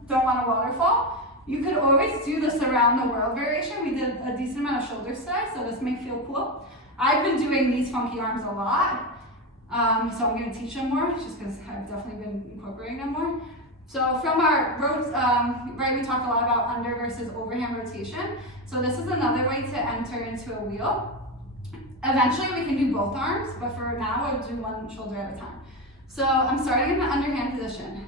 don't want a waterfall, you could always do this around the world variation. We did a decent amount of shoulder today, so this may feel cool. I've been doing these funky arms a lot. So I'm going to teach them more, just because I've definitely been incorporating them more. So from our right, we talked a lot about under versus overhand rotation. So this is another way to enter into a wheel. Eventually we can do both arms, but for now I'll do one shoulder at a time. So I'm starting in the underhand position.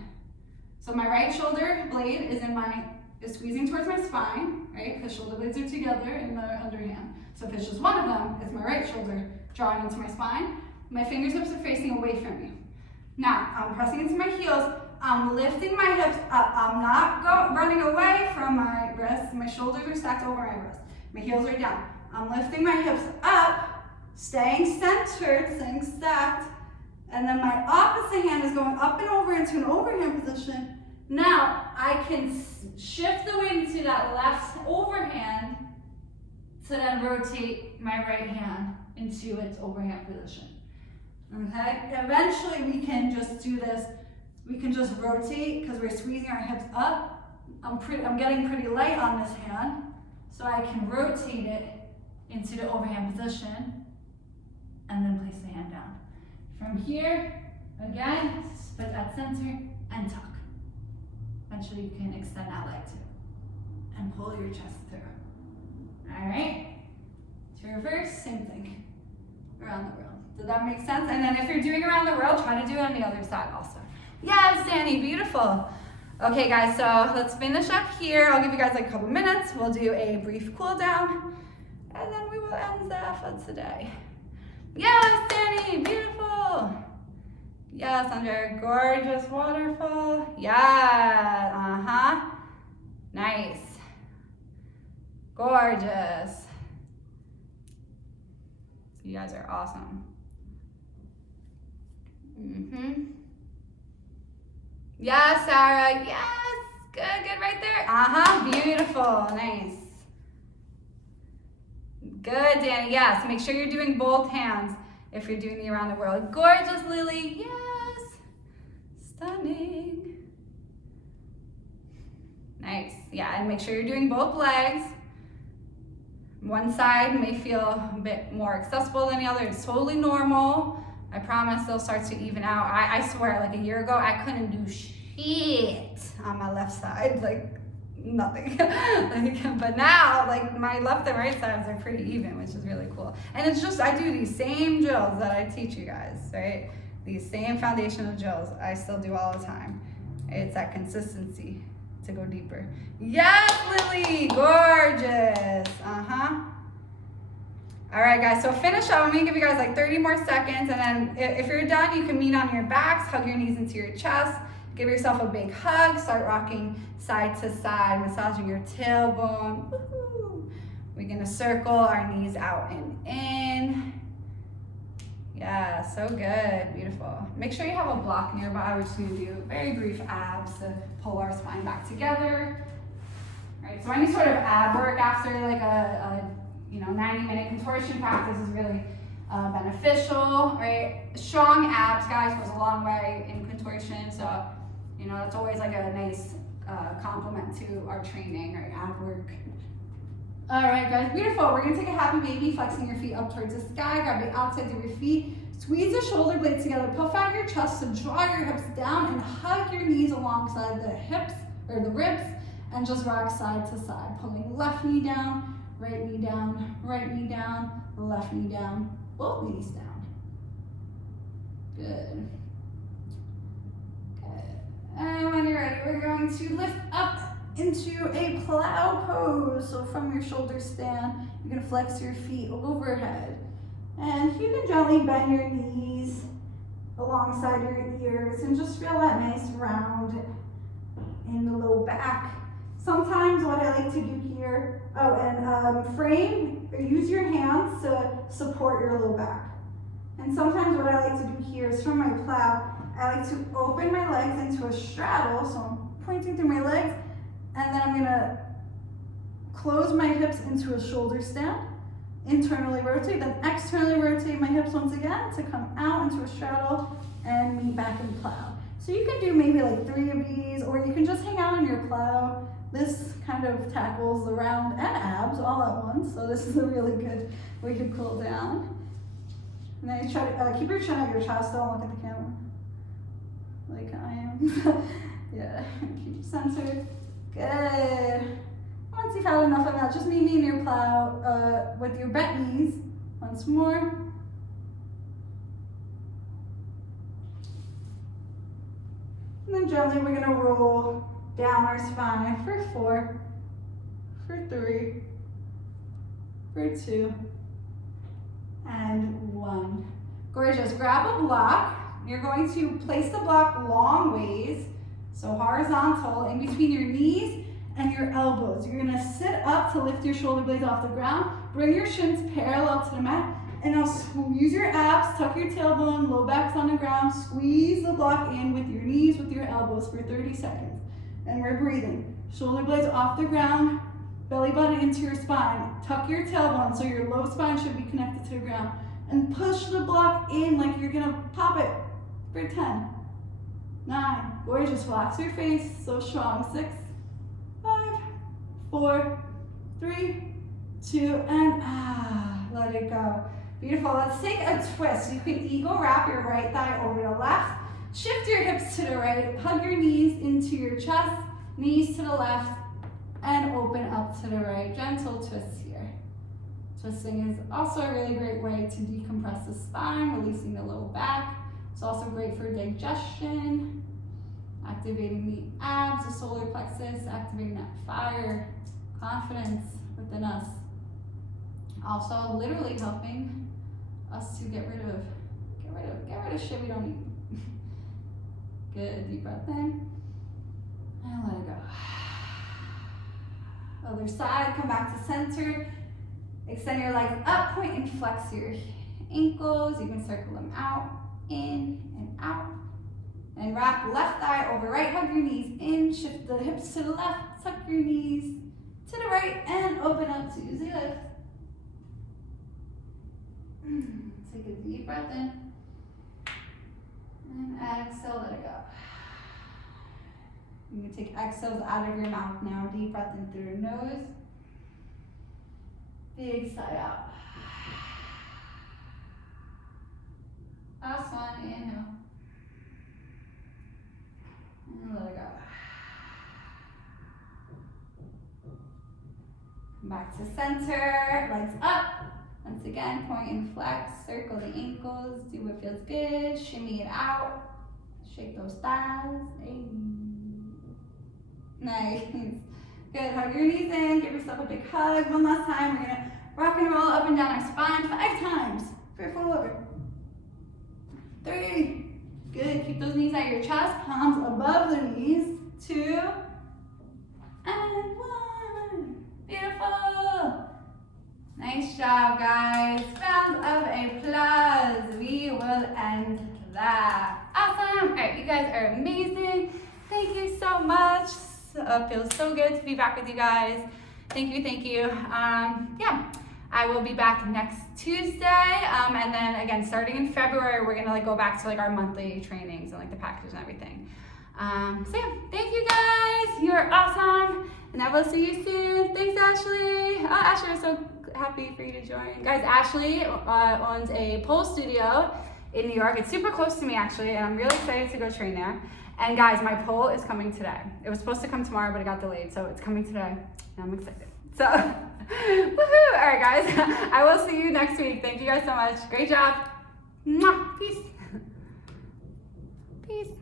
So my right shoulder blade is squeezing towards my spine, right? Because shoulder blades are together in the underhand. So if it's just one of them, it's my right shoulder drawing into my spine. My fingertips are facing away from me. Now, I'm pressing into my heels. I'm lifting my hips up. I'm not running away from my wrists. My shoulders are stacked over my wrists. My heels are down. I'm lifting my hips up, staying centered, staying stacked. And then my opposite hand is going up and over into an overhand position. Now, I can shift the weight to that left overhand to then rotate my right hand into its overhand position. Okay, eventually we can just do this. We can just rotate because we're squeezing our hips up. I'm getting pretty light on this hand, so I can rotate it into the overhand position and then place the hand down. From here, again, split at center and tuck. Eventually you can extend that leg too and pull your chest through. All right, to reverse, same thing, around the world. Did that make sense? And then if you're doing around the world, try to do it on the other side also. Yes, Danny, beautiful. Okay guys, so let's finish up here. I'll give you guys like a couple minutes. We'll do a brief cool down and then we will end the effort today. Yes, Danny, beautiful. Yes, Andrea, gorgeous waterfall. Yeah, nice. Gorgeous. You guys are awesome. Yes, Sarah, yes, good right there. Beautiful, nice. Good, Danny, yes, make sure you're doing both hands if you're doing the around the world. Gorgeous, Lily, yes, stunning. Nice, yeah, and make sure you're doing both legs. One side may feel a bit more accessible than the other. It's totally normal. I promise they'll start to even out. I swear, like a year ago, I couldn't do shit on my left side, like nothing. But now, like my left and right sides are pretty even, which is really cool. And it's just, I do these same drills that I teach you guys, right? These same foundational drills I still do all the time. It's that consistency to go deeper. Yes, Lily, gorgeous. All right, guys, so finish up. I'm gonna give you guys like 30 more seconds, and then if you're done, you can meet on your backs, hug your knees into your chest, give yourself a big hug, start rocking side to side, massaging your tailbone. Woo-hoo. We're gonna circle our knees out and in. Yeah, so good, beautiful. Make sure you have a block nearby. We're just gonna do very brief abs to pull our spine back together. All right, so any sort of ab work after like a 90-minute contortion practice is really beneficial, right? Strong abs, guys, goes a long way in contortion, so that's always like a nice complement to our training, right? Ab work. All right, guys, beautiful. We're gonna take a happy baby, flexing your feet up towards the sky, grab the outsides of your feet, squeeze the shoulder blades together, puff out your chest to draw your hips down and hug your knees alongside the hips or the ribs and just rock side to side, pulling left knee down, right knee down, left knee down, both knees down. Good. Good. And when you're ready, we're going to lift up into a plow pose. So from your shoulder stand, you're gonna flex your feet overhead. And you can gently bend your knees alongside your ears and just feel that nice round in the low back. Sometimes what I like to do here, frame or use your hands to support your low back. And sometimes what I like to do here is from my plow, I like to open my legs into a straddle, so I'm pointing through my legs, and then I'm gonna close my hips into a shoulder stand, internally rotate, then externally rotate my hips once again to come out into a straddle and meet back in plow. So you can do maybe like 3 of these, or you can just hang out on your plow. This kind of tackles the round and abs all at once, so this is a really good way to cool down. And then you try to keep your chin at your chest, don't look at the camera, like I am. Yeah, keep centered, good. Once you've had enough of that, just meet me in your plow with your bent knees, once more. And then gently we're gonna roll down our spine for 4, for 3, for 2, and 1. Gorgeous, grab a block. You're going to place the block long ways, so horizontal in between your knees and your elbows. You're gonna sit up to lift your shoulder blades off the ground, bring your shins parallel to the mat, and now squeeze your abs, tuck your tailbone, low back's on the ground, squeeze the block in with your knees, with your elbows for 30 seconds. And we're breathing. Shoulder blades off the ground, belly button into your spine. Tuck your tailbone so your low spine should be connected to the ground. And push the block in like you're gonna pop it for 10, 9, gorgeous, relax your face, so strong. 6, 5, 4, 3, 2, and let it go. Beautiful, let's take a twist. You can eagle wrap your right thigh over the left, shift your hips to the right, hug your knees into your chest, knees to the left, and open up to the right. Gentle twist here. Twisting is also a really great way to decompress the spine, releasing the low back. It's also great for digestion, activating the abs, the solar plexus, activating that fire, confidence within us. Also literally helping us to get rid of shit we don't need. Good, deep breath in, and let it go. Other side, come back to center. Extend your legs up, point and flex your ankles. You can circle them out, in and out. And wrap left thigh over right, hug your knees in, shift the hips to the left, tuck your knees to the right, and open up to the lift. Take a deep breath in. And exhale, let it go. You can take exhales out of your mouth now. Deep breath in through your nose. Big sigh out. Last one, inhale. And let it go. Come back to center, legs up. Once again, point and flex, circle the ankles, do what feels good, shimmy it out, shake those thighs. Hey. Nice. Good, hug your knees in, give yourself a big hug. One last time, we're gonna rock and roll up and down our spine 5 times for 4, 3, good, keep those knees at your chest, palms above the knees, 2, and 1, beautiful. Nice job, guys. Round of applause. We will end that. Awesome. All right, you guys are amazing. Thank you so much. Feels so good to be back with you guys. Thank you, thank you. Yeah, I will be back next Tuesday. And then again, starting in February, we're gonna go back to our monthly trainings and the packages and everything. So yeah, thank you guys. You are awesome. And I will see you soon. Thanks, Ashley. Oh, Ashley, I'm so happy for you to join. Guys, Ashley owns a pole studio in New York. It's super close to me, actually, and I'm really excited to go train there. And guys, my pole is coming today. It was supposed to come tomorrow, but it got delayed, so it's coming today, and I'm excited. So, woohoo! All right, guys, I will see you next week. Thank you guys so much. Great job. Mwah. Peace. Peace.